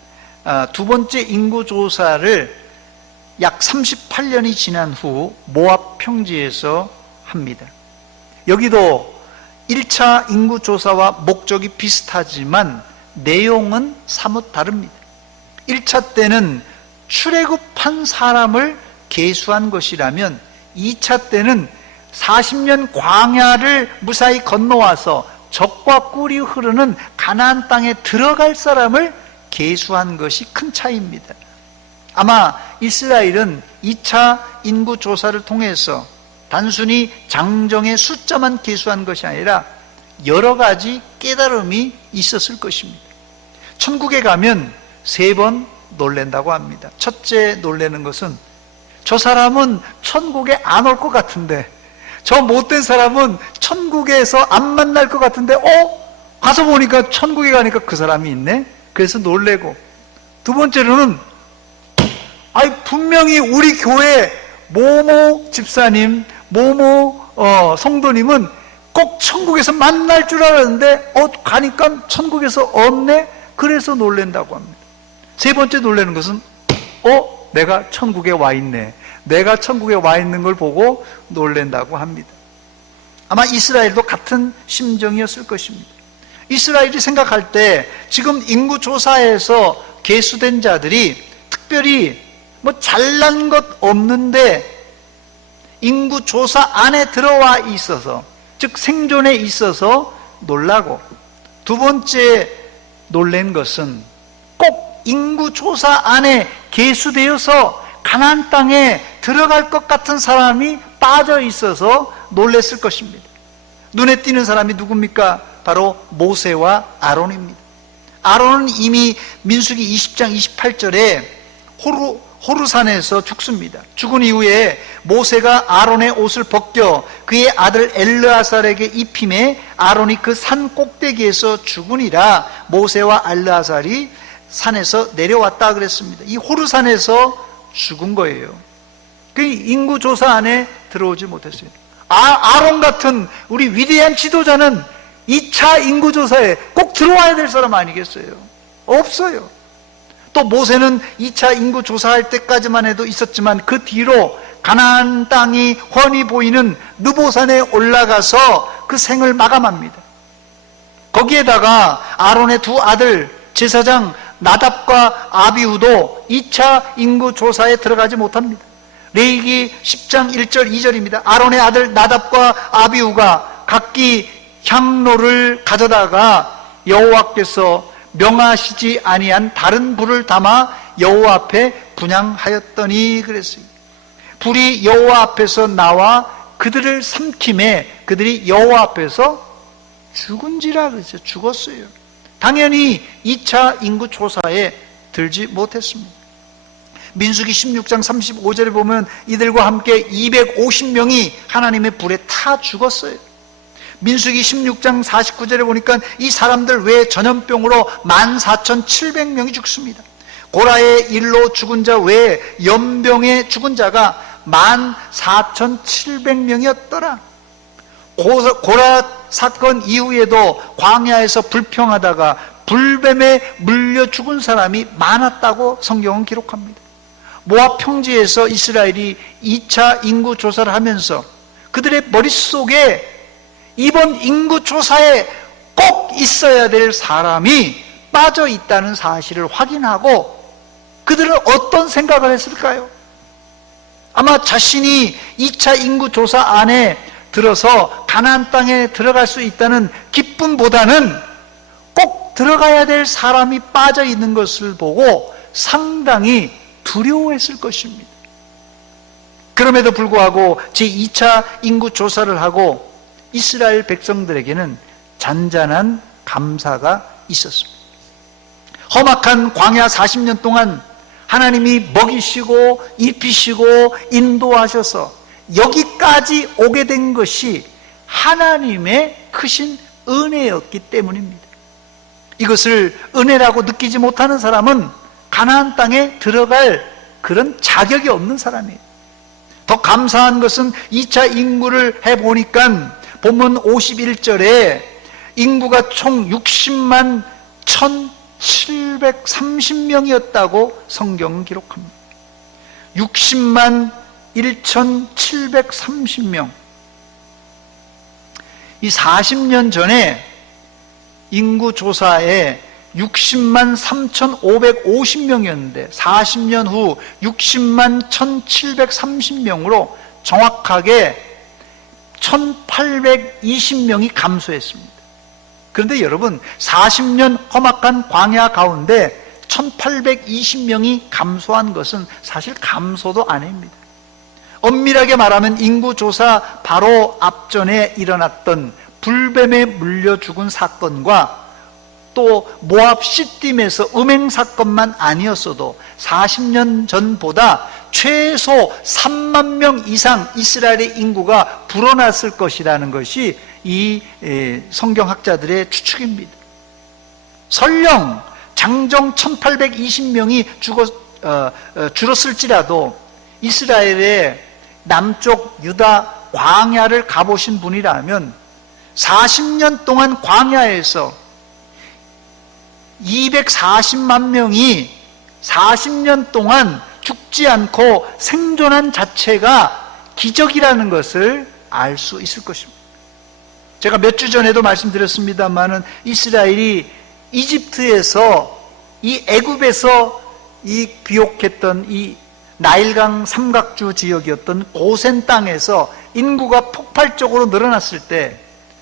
두 번째 인구조사를 약 38년이 지난 후 모압 평지에서 합니다. 여기도 1차 인구조사와 목적이 비슷하지만 내용은 사뭇 다릅니다. 1차 때는 출애굽한 사람을 계수한 것이라면 2차 때는 40년 광야를 무사히 건너와서 젖과 꿀이 흐르는 가나안 땅에 들어갈 사람을 계수한 것이 큰 차이입니다. 아마 이스라엘은 2차 인구조사를 통해서 단순히 장정의 숫자만 계수한 것이 아니라 여러 가지 깨달음이 있었을 것입니다. 천국에 가면 3번 놀랜다고 합니다. 첫째 놀라는 것은 저 사람은 천국에 안 올 것 같은데, 저 못된 사람은 천국에서 안 만날 것 같은데 가서 보니까 천국에 가니까 그 사람이 있네? 그래서 놀래고, 두 번째로는 분명히 우리 교회 모모 집사님, 모모 성도님은 꼭 천국에서 만날 줄 알았는데 가니까 천국에서 없네? 그래서 놀랜다고 합니다. 세 번째 놀라는 것은 내가 천국에 와 있네. 내가 천국에 와 있는 걸 보고 놀랜다고 합니다. 아마 이스라엘도 같은 심정이었을 것입니다. 이스라엘이 생각할 때 지금 인구조사에서 계수된 자들이 특별히 잘난 것 없는데 인구조사 안에 들어와 있어서, 즉 생존에 있어서 놀라고, 두 번째 놀란 것은 꼭 인구조사 안에 계수되어서 가나안 땅에 들어갈 것 같은 사람이 빠져 있어서 놀랬을 것입니다. 눈에 띄는 사람이 누굽니까? 바로 모세와 아론입니다. 아론은 이미 민수기 20장 28절에 호르산에서 죽습니다. 죽은 이후에 모세가 아론의 옷을 벗겨 그의 아들 엘르아살에게 입힘에 아론이 그 산 꼭대기에서 죽으니라. 모세와 엘르아살이 산에서 내려왔다 그랬습니다. 이 호르산에서 죽은 거예요. 그 인구조사 안에 들어오지 못했어요. 아론 같은 우리 위대한 지도자는 2차 인구조사에 꼭 들어와야 될 사람 아니겠어요? 없어요. 또 모세는 2차 인구 조사할 때까지만 해도 있었지만 그 뒤로 가나안 땅이 훤히 보이는 느보산에 올라가서 그 생을 마감합니다. 거기에다가 아론의 두 아들 제사장 나답과 아비후도 2차 인구 조사에 들어가지 못합니다. 레위기 10장 1절 2절입니다. 아론의 아들 나답과 아비후가 각기 향로를 가져다가 여호와께서 명하시지 아니한 다른 불을 담아 여호와 앞에 분향하였더니 그랬어요. 불이 여호와 앞에서 나와 그들을 삼킴에 그들이 여호와 앞에서 죽은지라 그랬어요. 죽었어요. 당연히 2차 인구 조사에 들지 못했습니다. 민수기 16장 35절에 보면 이들과 함께 250명이 하나님의 불에 타 죽었어요. 민수기 16장 49절에 보니까 이 사람들 외에 전염병으로 14,700명이 죽습니다. 고라의 일로 죽은 자 외에 연병에 죽은 자가 14,700명이었더라. 고라 사건 이후에도 광야에서 불평하다가 불뱀에 물려 죽은 사람이 많았다고 성경은 기록합니다. 모압 평지에서 이스라엘이 2차 인구 조사를 하면서 그들의 머릿속에 이번 인구 조사에 꼭 있어야 될 사람이 빠져 있다는 사실을 확인하고 그들은 어떤 생각을 했을까요? 아마 자신이 2차 인구 조사 안에 들어서 가나안 땅에 들어갈 수 있다는 기쁨보다는 꼭 들어가야 될 사람이 빠져 있는 것을 보고 상당히 두려워했을 것입니다. 그럼에도 불구하고 제2차 인구 조사를 하고 이스라엘 백성들에게는 잔잔한 감사가 있었습니다. 험악한 광야 40년 동안 하나님이 먹이시고 입히시고 인도하셔서 여기까지 오게 된 것이 하나님의 크신 은혜였기 때문입니다. 이것을 은혜라고 느끼지 못하는 사람은 가나안 땅에 들어갈 그런 자격이 없는 사람이에요. 더 감사한 것은 2차 인구를 해보니까 본문 51절에 인구가 총 60만 1,730명이었다고 성경은 기록합니다. 60만 1,730명. 이 40년 전에 인구 조사에 60만 3,550명이었는데 40년 후 60만 1,730명으로 정확하게 1,820명이 감소했습니다. 그런데 여러분 40년 험악한 광야 가운데 1,820명이 감소한 것은 사실 감소도 아닙니다. 엄밀하게 말하면 인구조사 바로 앞전에 일어났던 불뱀에 물려 죽은 사건과 또 모압 시딤에서 음행 사건만 아니었어도 40년 전보다 최소 3만 명 이상 이스라엘의 인구가 불어났을 것이라는 것이 이 성경학자들의 추측입니다. 설령 장정 1820명이 줄었을지라도 이스라엘의 남쪽 유다 광야를 가보신 분이라면 40년 동안 광야에서 240만 명이 40년 동안 죽지 않고 생존한 자체가 기적이라는 것을 알 수 있을 것입니다. 제가 몇 주 전에도 말씀드렸습니다마는 이스라엘이 이집트에서 이 애굽에서 이 비옥했던 이 나일강 삼각주 지역이었던 고센 땅에서 인구가 폭발적으로 늘어났을 때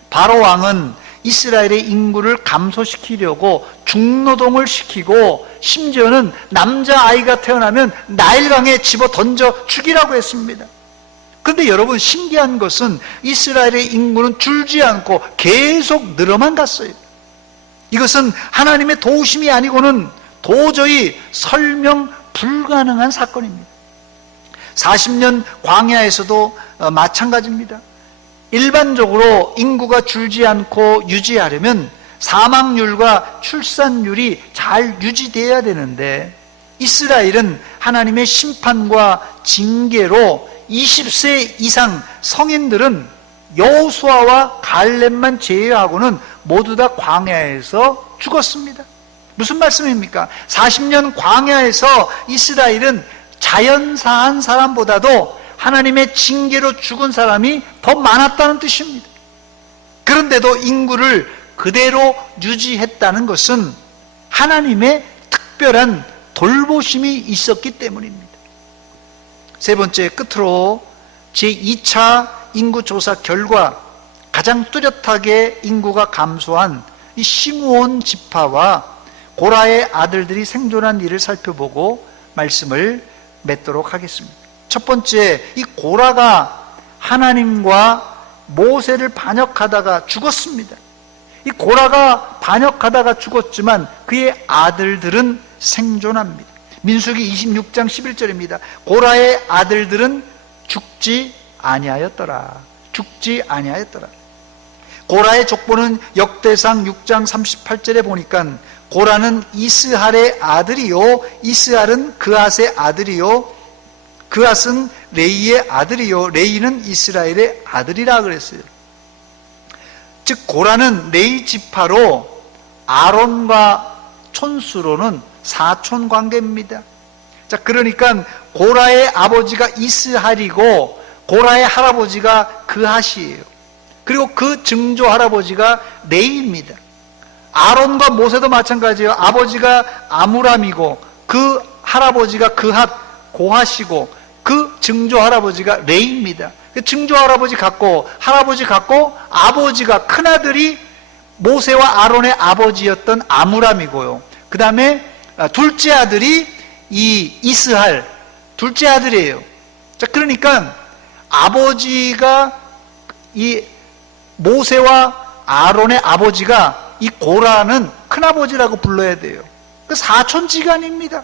바로 왕은 이스라엘의 인구를 감소시키려고 중노동을 시키고 심지어는 남자아이가 태어나면 나일강에 집어 던져 죽이라고 했습니다. 그런데 여러분 신기한 것은 이스라엘의 인구는 줄지 않고 계속 늘어만 갔어요. 이것은 하나님의 도우심이 아니고는 도저히 설명 불가능한 사건입니다. 40년 광야에서도 마찬가지입니다. 일반적으로 인구가 줄지 않고 유지하려면 사망률과 출산율이 잘 유지되어야 되는데 이스라엘은 하나님의 심판과 징계로 20세 이상 성인들은 여호수아와 갈렙만 제외하고는 모두 다 광야에서 죽었습니다. 무슨 말씀입니까? 40년 광야에서 이스라엘은 자연사한 사람보다도 하나님의 징계로 죽은 사람이 더 많았다는 뜻입니다. 그런데도 인구를 그대로 유지했다는 것은 하나님의 특별한 돌보심이 있었기 때문입니다. 세 번째, 끝으로 제2차 인구조사 결과 가장 뚜렷하게 인구가 감소한 이 시므온 지파와 고라의 아들들이 생존한 일을 살펴보고 말씀을 맺도록 하겠습니다. 첫 번째, 이 고라가 하나님과 모세를 반역하다가 죽었습니다. 이 고라가 반역하다가 죽었지만 그의 아들들은 생존합니다. 민수기 26장 11절입니다. 고라의 아들들은 죽지 아니하였더라. 죽지 아니하였더라. 고라의 족보는 역대상 6장 38절에 보니까 고라는 이스할의 아들이요, 이스할은 그앗의 아들이요, 그앗은 레이의 아들이요, 레이는 이스라엘의 아들이라 그랬어요. 즉 고라는 레이 지파로 아론과 촌수로는 사촌 관계입니다. 자, 그러니까 고라의 아버지가 이스할이고 고라의 할아버지가 그앗이에요. 그리고 그 증조 할아버지가 레이입니다. 아론과 모세도 마찬가지예요. 아버지가 아므람이고 그 할아버지가 그앗, 고핫이고 그 증조 할아버지가 레이입니다. 증조 할아버지 같고 할아버지 같고 아버지가 큰아들이 모세와 아론의 아버지였던 아므람이고요. 그 다음에 둘째 아들이 이 이스할, 둘째 아들이에요. 자, 그러니까 아버지가 이 모세와 아론의 아버지가 이 고라는 큰아버지라고 불러야 돼요. 그 사촌지간입니다.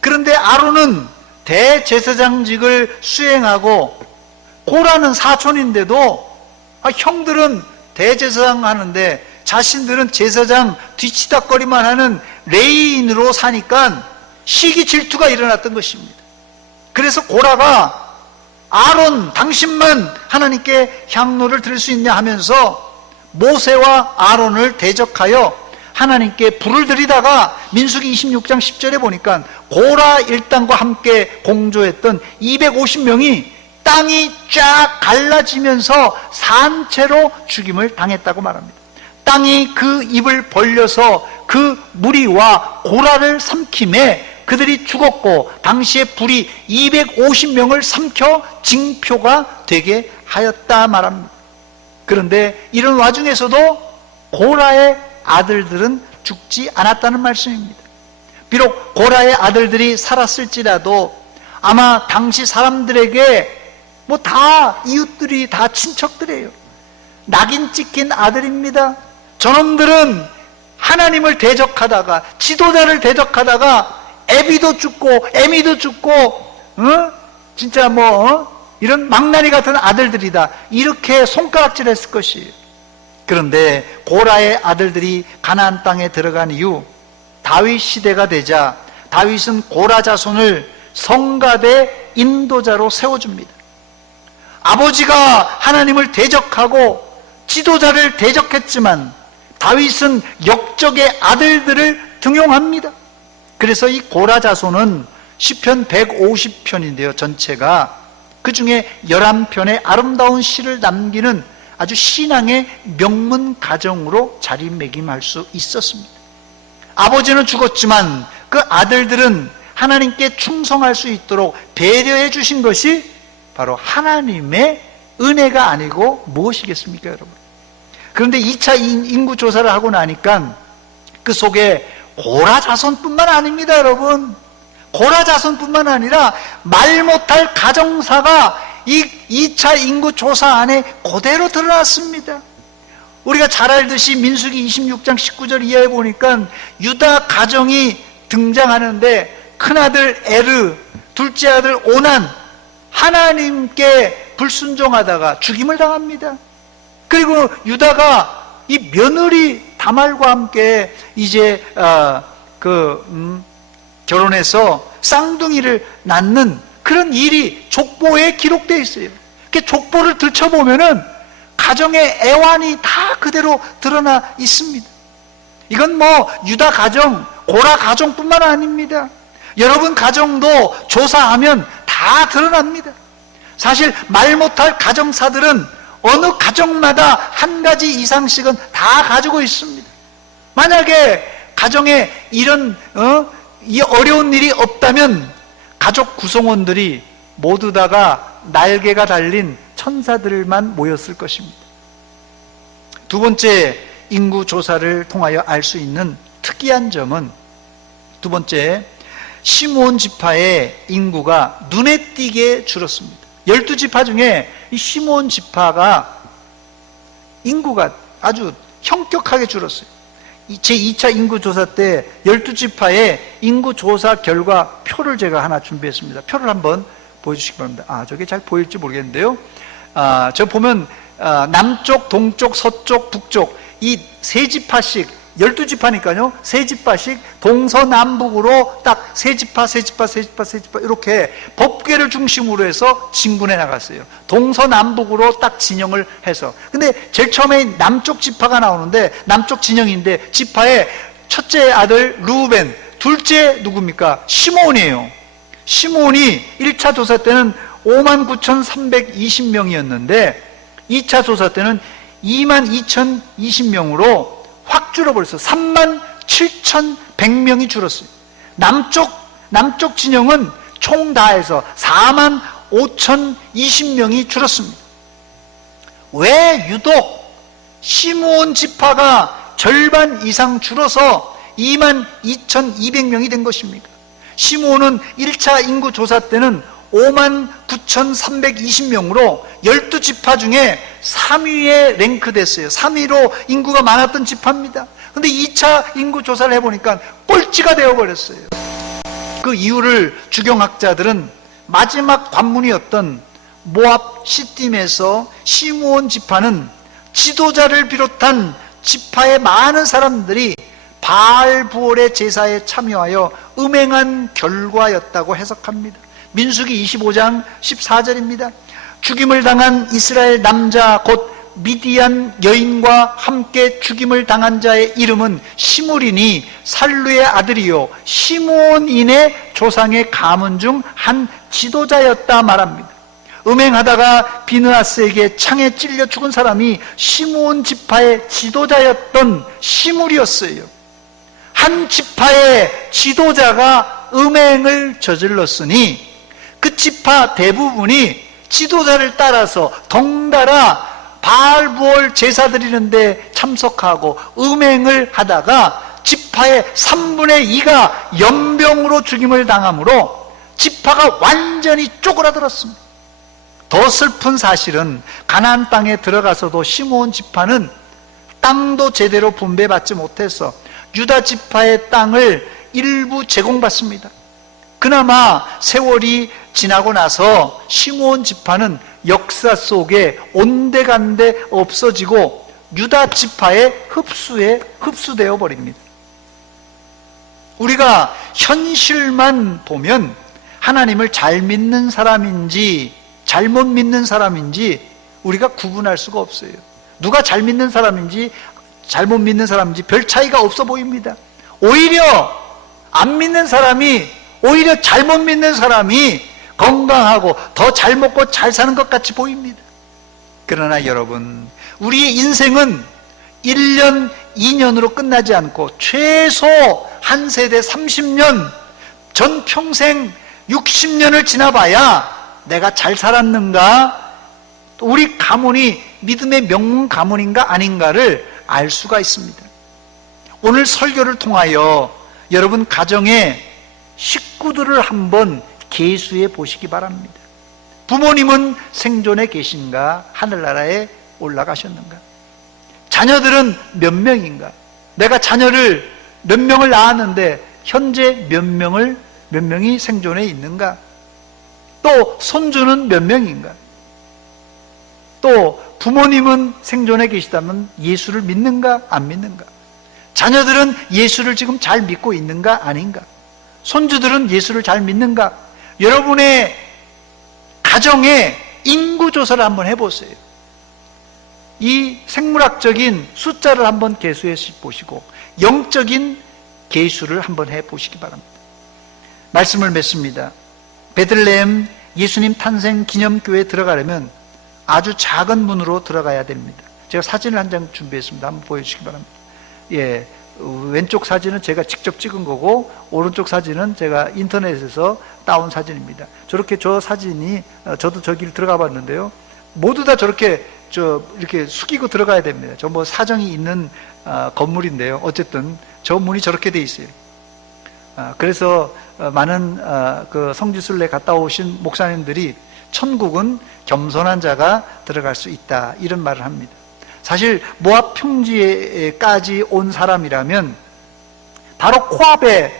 그런데 아론은 대제사장직을 수행하고 고라는 사촌인데도 형들은 대제사장 하는데 자신들은 제사장 뒤치다거리만 하는 레이인으로 사니까 시기 질투가 일어났던 것입니다. 그래서 고라가 아론 당신만 하나님께 향로를 드릴 수 있냐 하면서 모세와 아론을 대적하여 하나님께 불을 들이다가 민수기 26장 10절에 보니까 고라 일당과 함께 공조했던 250명이 땅이 쫙 갈라지면서 산채로 죽임을 당했다고 말합니다. 땅이 그 입을 벌려서 그 무리와 고라를 삼킴에 그들이 죽었고 당시에 불이 250명을 삼켜 징표가 되게 하였다 말합니다. 그런데 이런 와중에서도 고라의 아들들은 죽지 않았다는 말씀입니다. 비록 고라의 아들들이 살았을지라도 아마 당시 사람들에게 뭐 다 이웃들이 다 친척들이에요. 낙인 찍힌 아들입니다. 저놈들은 하나님을 대적하다가 지도자를 대적하다가 애비도 죽고 애미도 죽고 진짜 이런 망나니 같은 아들들이다 이렇게 손가락질했을 것이에요. 그런데 고라의 아들들이 가나안 땅에 들어간 이후 다윗 시대가 되자 다윗은 고라 자손을 성가대 인도자로 세워줍니다. 아버지가 하나님을 대적하고 지도자를 대적했지만 다윗은 역적의 아들들을 등용합니다. 그래서 이 고라 자손은 시편 150편인데요 전체가 그 중에 11편의 아름다운 시를 남기는 아주 신앙의 명문 가정으로 자리매김할 수 있었습니다. 아버지는 죽었지만 그 아들들은 하나님께 충성할 수 있도록 배려해 주신 것이 바로 하나님의 은혜가 아니고 무엇이겠습니까, 여러분? 그런데 2차 인구 조사를 하고 나니까 그 속에 고라 자손뿐만 아닙니다, 여러분. 고라 자손뿐만 아니라 말 못할 가정사가 이 2차 인구 조사 안에 그대로 드러났습니다. 우리가 잘 알듯이 민수기 26장 19절 이하에 보니까 유다 가정이 등장하는데 큰아들 에르, 둘째 아들 오난 하나님께 불순종하다가 죽임을 당합니다. 그리고 유다가 이 며느리 다말과 함께 이제 결혼해서 쌍둥이를 낳는 그런 일이 족보에 기록되어 있어요. 족보를 들춰보면은 가정의 애환이 다 그대로 드러나 있습니다. 이건 뭐 유다 가정, 고라 가정뿐만 아닙니다. 여러분 가정도 조사하면 다 드러납니다. 사실 말 못할 가정사들은 어느 가정마다 한 가지 이상씩은 다 가지고 있습니다. 만약에 가정에 이런 이 어려운 일이 없다면 가족 구성원들이 모두 다가 날개가 달린 천사들만 모였을 것입니다. 두 번째 인구 조사를 통하여 알 수 있는 특이한 점은, 두 번째, 시므온 지파의 인구가 눈에 띄게 줄었습니다. 12지파 중에 이 시므온 지파가 인구가 아주 현격하게 줄었어요. 제2차 인구조사 때 12지파의 인구조사 결과 표를 제가 하나 준비했습니다. 표를 한번 보여주시기 바랍니다. 저게 잘 보일지 모르겠는데요. 저 보면 남쪽, 동쪽, 서쪽, 북쪽 이 세 지파씩, 12지파니까요. 세 지파씩 동서남북으로 딱 세 지파 이렇게 법궤를 중심으로 해서 진군해 나갔어요. 동서남북으로 딱 진영을 해서. 근데 제일 처음에 남쪽 지파가 나오는데, 남쪽 진영인데 지파의 첫째 아들 루벤, 둘째 누굽니까? 시므온이에요. 시므온이 1차 조사 때는 59,320명이었는데 2차 조사 때는 22,020명으로 확 줄어버렸어요. 37,100명이 줄었어요. 남쪽 진영은 총 다해서 45,020명이 줄었습니다. 왜 유독 시므온 지파가 절반 이상 줄어서 22,200명이 된 것입니까? 시므온은 1차 인구조사 때는 59,320명으로 12지파 중에 3위에 랭크됐어요. 3위로 인구가 많았던 지파입니다. 근데 2차 인구조사를 해보니까 꼴찌가 되어버렸어요. 그 이유를 주경학자들은 마지막 관문이었던 모압 시딤에서 시므온 지파는 지도자를 비롯한 지파의 많은 사람들이 바알 부올의 제사에 참여하여 음행한 결과였다고 해석합니다. 민수기 25장 14절입니다. 죽임을 당한 이스라엘 남자 곧 미디안 여인과 함께 죽임을 당한 자의 이름은 시므리니 살루의 아들이요 시므온인의 조상의 가문 중 한 지도자였다 말합니다. 음행하다가 비느하스에게 창에 찔려 죽은 사람이 시므온 지파의 지도자였던 시므리였어요. 한 지파의 지도자가 음행을 저질렀으니 그 지파 대부분이 지도자를 따라서 덩달아 바알부올 제사 드리는데 참석하고 음행을 하다가 지파의 3분의 2가 연병으로 죽임을 당하므로 지파가 완전히 쪼그라들었습니다. 더 슬픈 사실은 가나안 땅에 들어가서도 시므온 지파는 땅도 제대로 분배받지 못해서 유다 지파의 땅을 일부 제공받습니다. 그나마 세월이 지나고 나서 시므온 지파는 역사 속에 온데간데 없어지고 유다 지파의 흡수에 흡수되어 버립니다. 우리가 현실만 보면 하나님을 잘 믿는 사람인지 잘못 믿는 사람인지 우리가 구분할 수가 없어요. 누가 잘 믿는 사람인지 잘못 믿는 사람인지 별 차이가 없어 보입니다. 오히려 안 믿는 사람이, 오히려 잘못 믿는 사람이 건강하고 더 잘 먹고 잘 사는 것 같이 보입니다. 그러나 여러분, 우리의 인생은 1년, 2년으로 끝나지 않고 최소 한 세대 30년, 전 평생 60년을 지나봐야 내가 잘 살았는가, 우리 가문이 믿음의 명문 가문인가 아닌가를 알 수가 있습니다. 오늘 설교를 통하여 여러분 가정의 식구들을 한번 계수해 보시기 바랍니다. 부모님은 생존해 계신가? 하늘나라에 올라가셨는가? 자녀들은 몇 명인가? 내가 자녀를 몇 명을 낳았는데 현재 몇 명이 생존해 있는가? 또 손주는 몇 명인가? 또 부모님은 생존해 계시다면 예수를 믿는가 안 믿는가? 자녀들은 예수를 지금 잘 믿고 있는가 아닌가? 손주들은 예수를 잘 믿는가? 여러분의 가정의 인구조사를 한번 해보세요. 이 생물학적인 숫자를 한번 계수해 보시고 영적인 계수를 한번 해 보시기 바랍니다. 말씀을 맺습니다. 베들레헴 예수님 탄생 기념교회에 들어가려면 아주 작은 문으로 들어가야 됩니다. 제가 사진을 한 장 준비했습니다. 한번 보여주시기 바랍니다. 예, 왼쪽 사진은 제가 직접 찍은 거고 오른쪽 사진은 제가 인터넷에서 따온 사진입니다. 저렇게 저 사진이 저도 저기를 들어가 봤는데요. 모두 다 저렇게 이렇게 숙이고 들어가야 됩니다. 저 뭐 사정이 있는 건물인데요. 어쨌든 저 문이 저렇게 돼 있어요. 그래서 많은 그 성지순례 갔다 오신 목사님들이 천국은 겸손한 자가 들어갈 수 있다 이런 말을 합니다. 사실 모압 평지에까지 온 사람이라면 바로 코앞에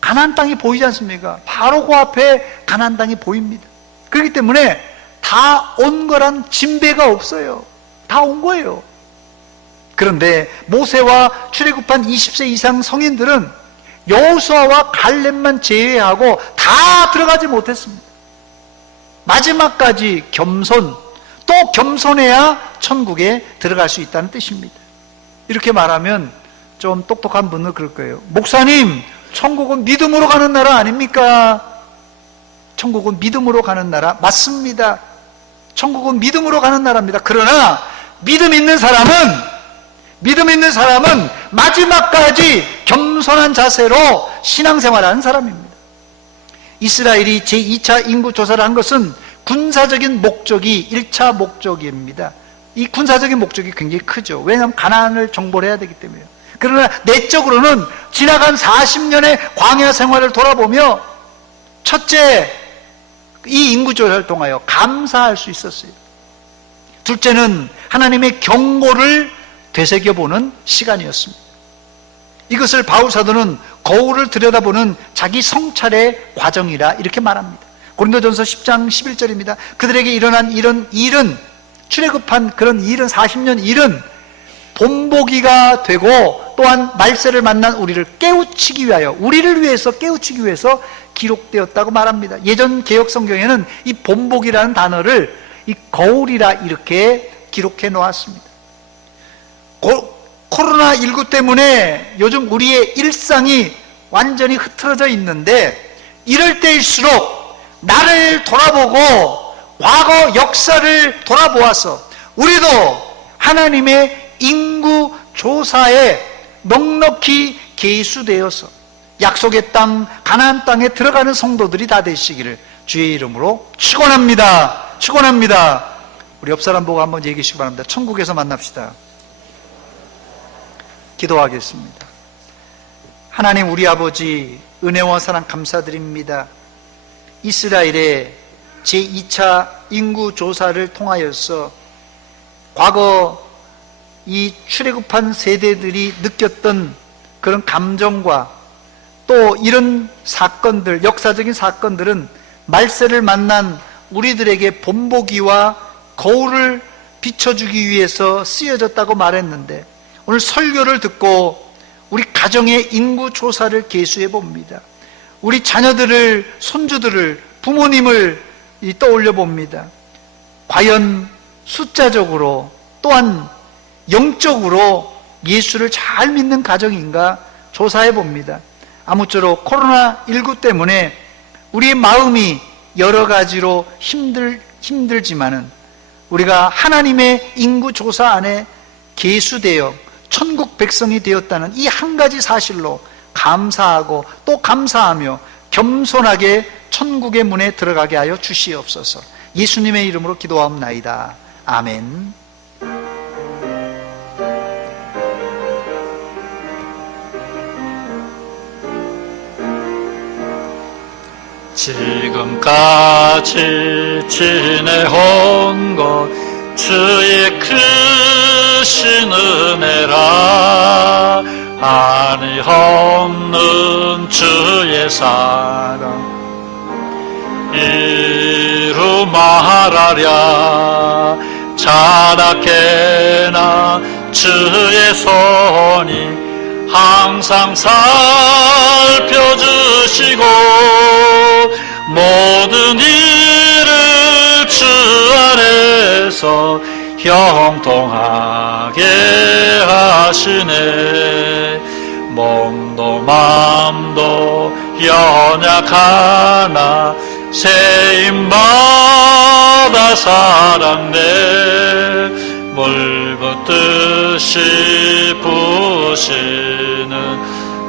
가나안 땅이 보이지 않습니까? 바로 코앞에 가나안 땅이 보입니다. 그렇기 때문에 다 온 거란 진배가 없어요. 다 온 거예요. 그런데 모세와 출애굽한 20세 이상 성인들은 여호수아와 갈렙만 제외하고 다 들어가지 못했습니다. 마지막까지 겸손, 또 겸손해야 천국에 들어갈 수 있다는 뜻입니다. 이렇게 말하면 좀 똑똑한 분은 그럴 거예요. 목사님, 천국은 믿음으로 가는 나라 아닙니까? 천국은 믿음으로 가는 나라 맞습니다. 천국은 믿음으로 가는 나라입니다. 그러나 믿음 있는 사람은 마지막까지 겸손한 자세로 신앙생활하는 사람입니다. 이스라엘이 제2차 인구조사를 한 것은 군사적인 목적이 1차 목적입니다. 이 군사적인 목적이 굉장히 크죠. 왜냐하면 가나안을 정벌해야 되기 때문에요. 그러나 내적으로는 지나간 40년의 광야 생활을 돌아보며 첫째, 이 인구조사를 통하여 감사할 수 있었어요. 둘째는 하나님의 경고를 되새겨보는 시간이었습니다. 이것을 바울 사도는 거울을 들여다보는 자기 성찰의 과정이라 이렇게 말합니다. 고린도전서 10장 11절입니다. 그들에게 일어난 이런 일은, 출애굽한 그런 일은, 40년 일은 본보기가 되고 또한 말세를 만난 우리를 깨우치기 위하여, 우리를 위해서 깨우치기 위해서 기록되었다고 말합니다. 예전 개역 성경에는 이 본보기라는 단어를 이 거울이라 이렇게 기록해 놓았습니다. 코로나19 때문에 요즘 우리의 일상이 완전히 흐트러져 있는데 이럴 때일수록 나를 돌아보고 과거 역사를 돌아보아서 우리도 하나님의 인구 조사에 넉넉히 계수되어서 약속의 땅 가나안 땅에 들어가는 성도들이 다 되시기를 주의 이름으로 축원합니다. 축원합니다. 우리 옆 사람 보고 한번 얘기해 주시기 바랍니다. 천국에서 만납시다. 기도하겠습니다. 하나님 우리 아버지 은혜와 사랑 감사드립니다. 이스라엘의 제2차 인구조사를 통하여서 과거 이 출애굽한 세대들이 느꼈던 그런 감정과 또 이런 사건들, 역사적인 사건들은 말세를 만난 우리들에게 본보기와 거울을 비춰주기 위해서 쓰여졌다고 말했는데 오늘 설교를 듣고 우리 가정의 인구조사를 계수해 봅니다. 우리 자녀들을, 손주들을, 부모님을 떠올려 봅니다. 과연 숫자적으로 또한 영적으로 예수를 잘 믿는 가정인가 조사해 봅니다. 아무쪼록 코로나19 때문에 우리의 마음이 여러 가지로 힘들지만은 우리가 하나님의 인구조사 안에 계수되어 천국 백성이 되었다는 이 한 가지 사실로 감사하고 또 감사하며 겸손하게 천국의 문에 들어가게 하여 주시옵소서. 예수님의 이름으로 기도하옵나이다. 아멘. 지금까지 지내온 것 주의 크신 은혜라 한이 없는 주의 사랑 이루 말하랴 자나깨나 주의 손이 항상 살펴주시고 모든 일을 주 안에서 형통하게 하시네. 몸도 맘도 연약하나 세임받아 사랑내. 물 붓듯이 부으시는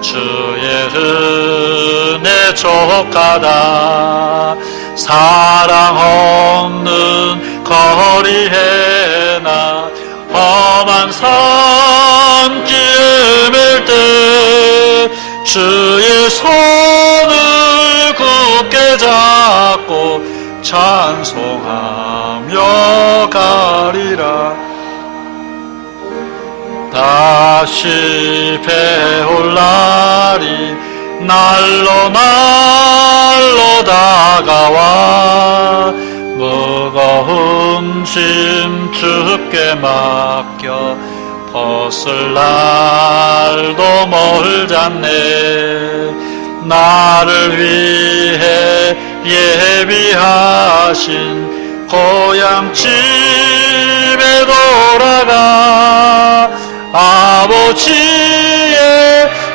주의 은혜 족하다. 사랑 없는 거리에나 험한 산길에 맬 때 주의 손을 굳게 잡고 찬송하며 가리라. 다시 배울 날이 날로 날로 다가와 무거운 짐 주께 맡겨 벗을 날도 멀잖네. 나를 위해 예비하신 고향 집에 돌아가 아버지의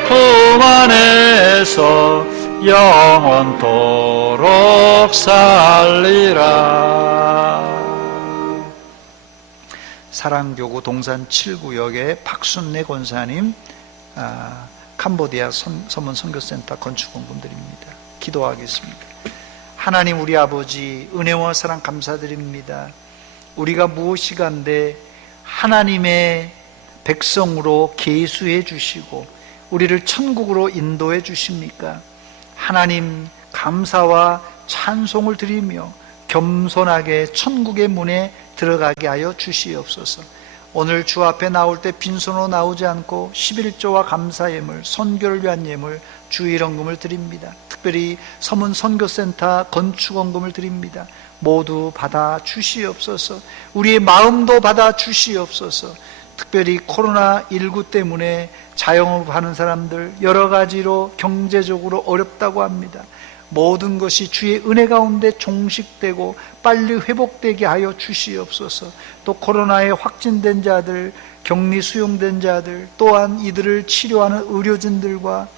품 안에서 영원토록 살리라. 사랑교구 동산 7구역의 박순례 권사님, 캄보디아 서문 선교센터 건축원분들입니다. 기도하겠습니다. 하나님 우리 아버지, 은혜와 사랑 감사드립니다. 우리가 무엇이간데 하나님의 백성으로 계수해 주시고 우리를 천국으로 인도해 주십니까? 하나님 감사와 찬송을 드리며 겸손하게 천국의 문에 들어가게 하여 주시옵소서. 오늘 주 앞에 나올 때 빈손으로 나오지 않고 11조와 감사 예물, 선교를 위한 예물, 주일원금을 드립니다. 특별히 서문 선교센터 건축원금을 드립니다. 모두 받아 주시옵소서. 우리의 마음도 받아 주시옵소서. 특별히 코로나19 때문에 자영업하는 사람들 여러 가지로 경제적으로 어렵다고 합니다. 모든 것이 주의 은혜 가운데 종식되고 빨리 회복되게 하여 주시옵소서. 또 코로나에 확진된 자들, 격리 수용된 자들, 또한 이들을 치료하는 의료진들과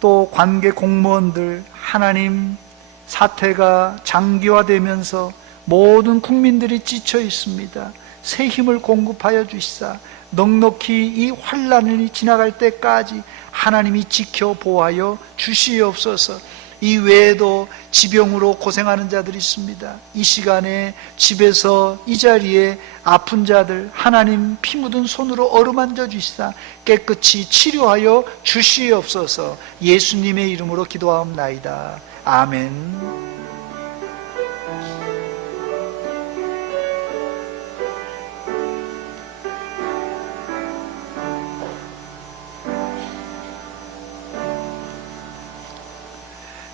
또 관계 공무원들, 하나님 사태가 장기화되면서 모든 국민들이 지쳐 있습니다. 새 힘을 공급하여 주시사 넉넉히 이 환난이 지나갈 때까지 하나님이 지켜 보호하여 주시옵소서. 이 외에도 지병으로 고생하는 자들이 있습니다. 이 시간에 집에서 이 자리에 아픈 자들 하나님 피 묻은 손으로 어루만져 주시사 깨끗이 치료하여 주시옵소서. 예수님의 이름으로 기도하옵나이다. 아멘.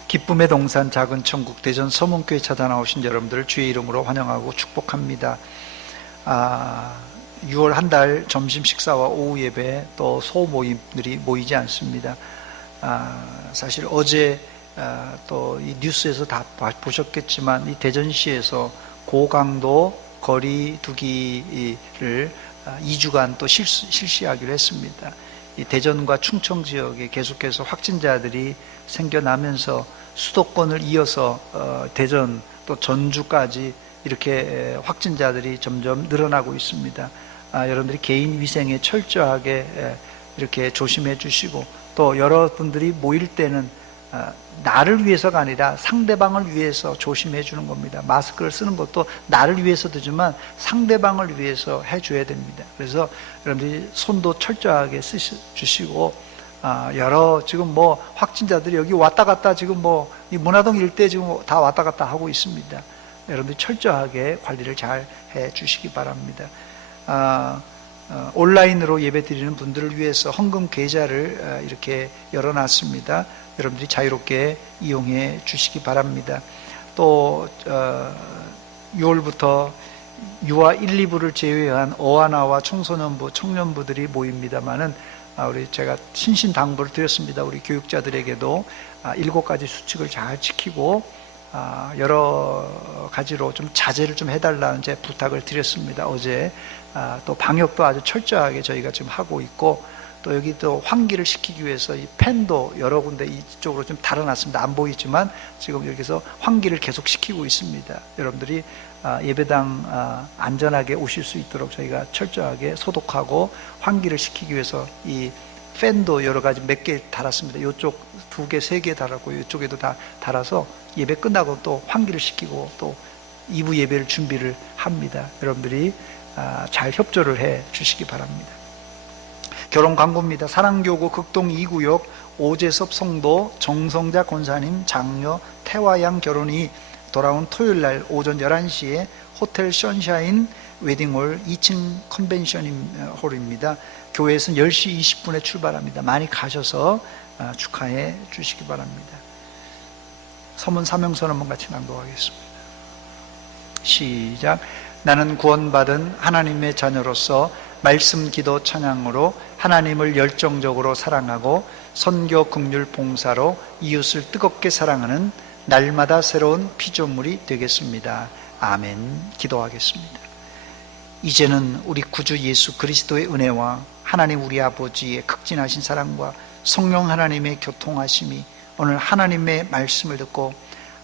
기쁨의 동산 작은 천국 대전 서문교회 찾아 나오신 여러분들을 주의 이름으로 환영하고 축복합니다. 6월 한 달 점심 식사와 오후 예배 또 소모임들이 모이지 않습니다. 사실 어제 또 이 뉴스에서 다 보셨겠지만 이 대전시에서 고강도 거리 두기를 2주간 또 실시하기로 했습니다. 이 대전과 충청 지역에 계속해서 확진자들이 생겨나면서 수도권을 이어서 대전 또 전주까지 이렇게 확진자들이 점점 늘어나고 있습니다. 여러분들이 개인 위생에 철저하게 이렇게 조심해 주시고 또 여러분들이 모일 때는 나를 위해서가 아니라 상대방을 위해서 조심해 주는 겁니다. 마스크를 쓰는 것도 나를 위해서도지만 상대방을 위해서 해줘야 됩니다. 그래서 여러분들이 손도 철저하게 주시고 지금 확진자들이 여기 왔다 갔다 지금 이 문화동 일대 지금 다 왔다 갔다 하고 있습니다. 여러분들 철저하게 관리를 잘 해 주시기 바랍니다. 온라인으로 예배 드리는 분들을 위해서 헌금 계좌를 이렇게 열어놨습니다. 여러분들이 자유롭게 이용해 주시기 바랍니다. 또 6월부터 유아 1, 2부를 제외한 어아나와 청소년부, 청년부들이 모입니다만은 제가 신신당부를 드렸습니다. 우리 교육자들에게도 7가지 수칙을 잘 지키고 여러 가지로 좀 자제를 좀 해달라는 이제 부탁을 드렸습니다. 어제 또 방역도 아주 철저하게 저희가 지금 하고 있고, 또 여기 또 환기를 시키기 위해서 이 팬도 여러 군데 이쪽으로 좀 달아놨습니다. 안 보이지만 지금 여기서 환기를 계속 시키고 있습니다. 여러분들이 예배당 안전하게 오실 수 있도록 저희가 철저하게 소독하고 환기를 시키기 위해서 이 팬도 여러 가지 몇 개 달았습니다. 이쪽 2개, 3개 달았고 이쪽에도 다 달아서 예배 끝나고 또 환기를 시키고 또 2부 예배를 준비를 합니다. 여러분들이 잘 협조를 해 주시기 바랍니다. 결혼 광고입니다. 사랑교구 극동 2구역 오재섭 성도 정성자 권사님 장녀 태화양 결혼이 돌아온 토요일날 오전 11시에 호텔 선샤인 웨딩홀 2층 컨벤션 홀입니다. 교회에서는 10시 20분에 출발합니다. 많이 가셔서 축하해 주시기 바랍니다. 서문 사명선 한번 같이 낭독하겠습니다. 시작. 나는 구원받은 하나님의 자녀로서 말씀, 기도, 찬양으로 하나님을 열정적으로 사랑하고 선교, 긍휼, 봉사로 이웃을 뜨겁게 사랑하는 날마다 새로운 피조물이 되겠습니다. 아멘. 기도하겠습니다. 이제는 우리 구주 예수 그리스도의 은혜와 하나님 우리 아버지의 극진하신 사랑과 성령 하나님의 교통하심이 오늘 하나님의 말씀을 듣고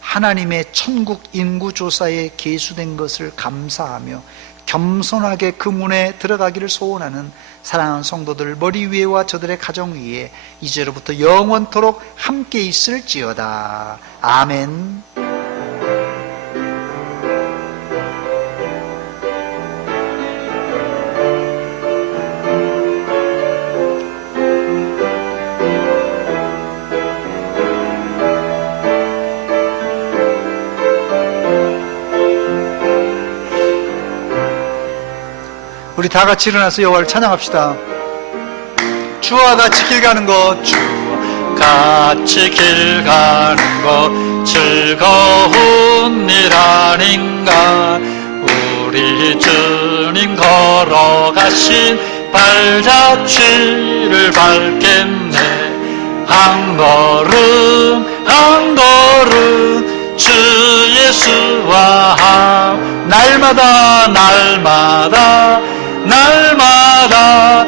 하나님의 천국 인구조사에 계수된 것을 감사하며 겸손하게 그 문에 들어가기를 소원하는 사랑하는 성도들 머리 위에와 저들의 가정 위에 이제로부터 영원토록 함께 있을지어다. 아멘. 우리 다 같이 일어나서 여호와를 찬양합시다. 주와 같이 길 가는 것, 주와 같이 길 가는 것 즐거운 일 아닌가. 우리 주님 걸어가신 발자취를 밟겠네. 한 걸음 한 걸음 주 예수와 함 날마다 날마다 날마다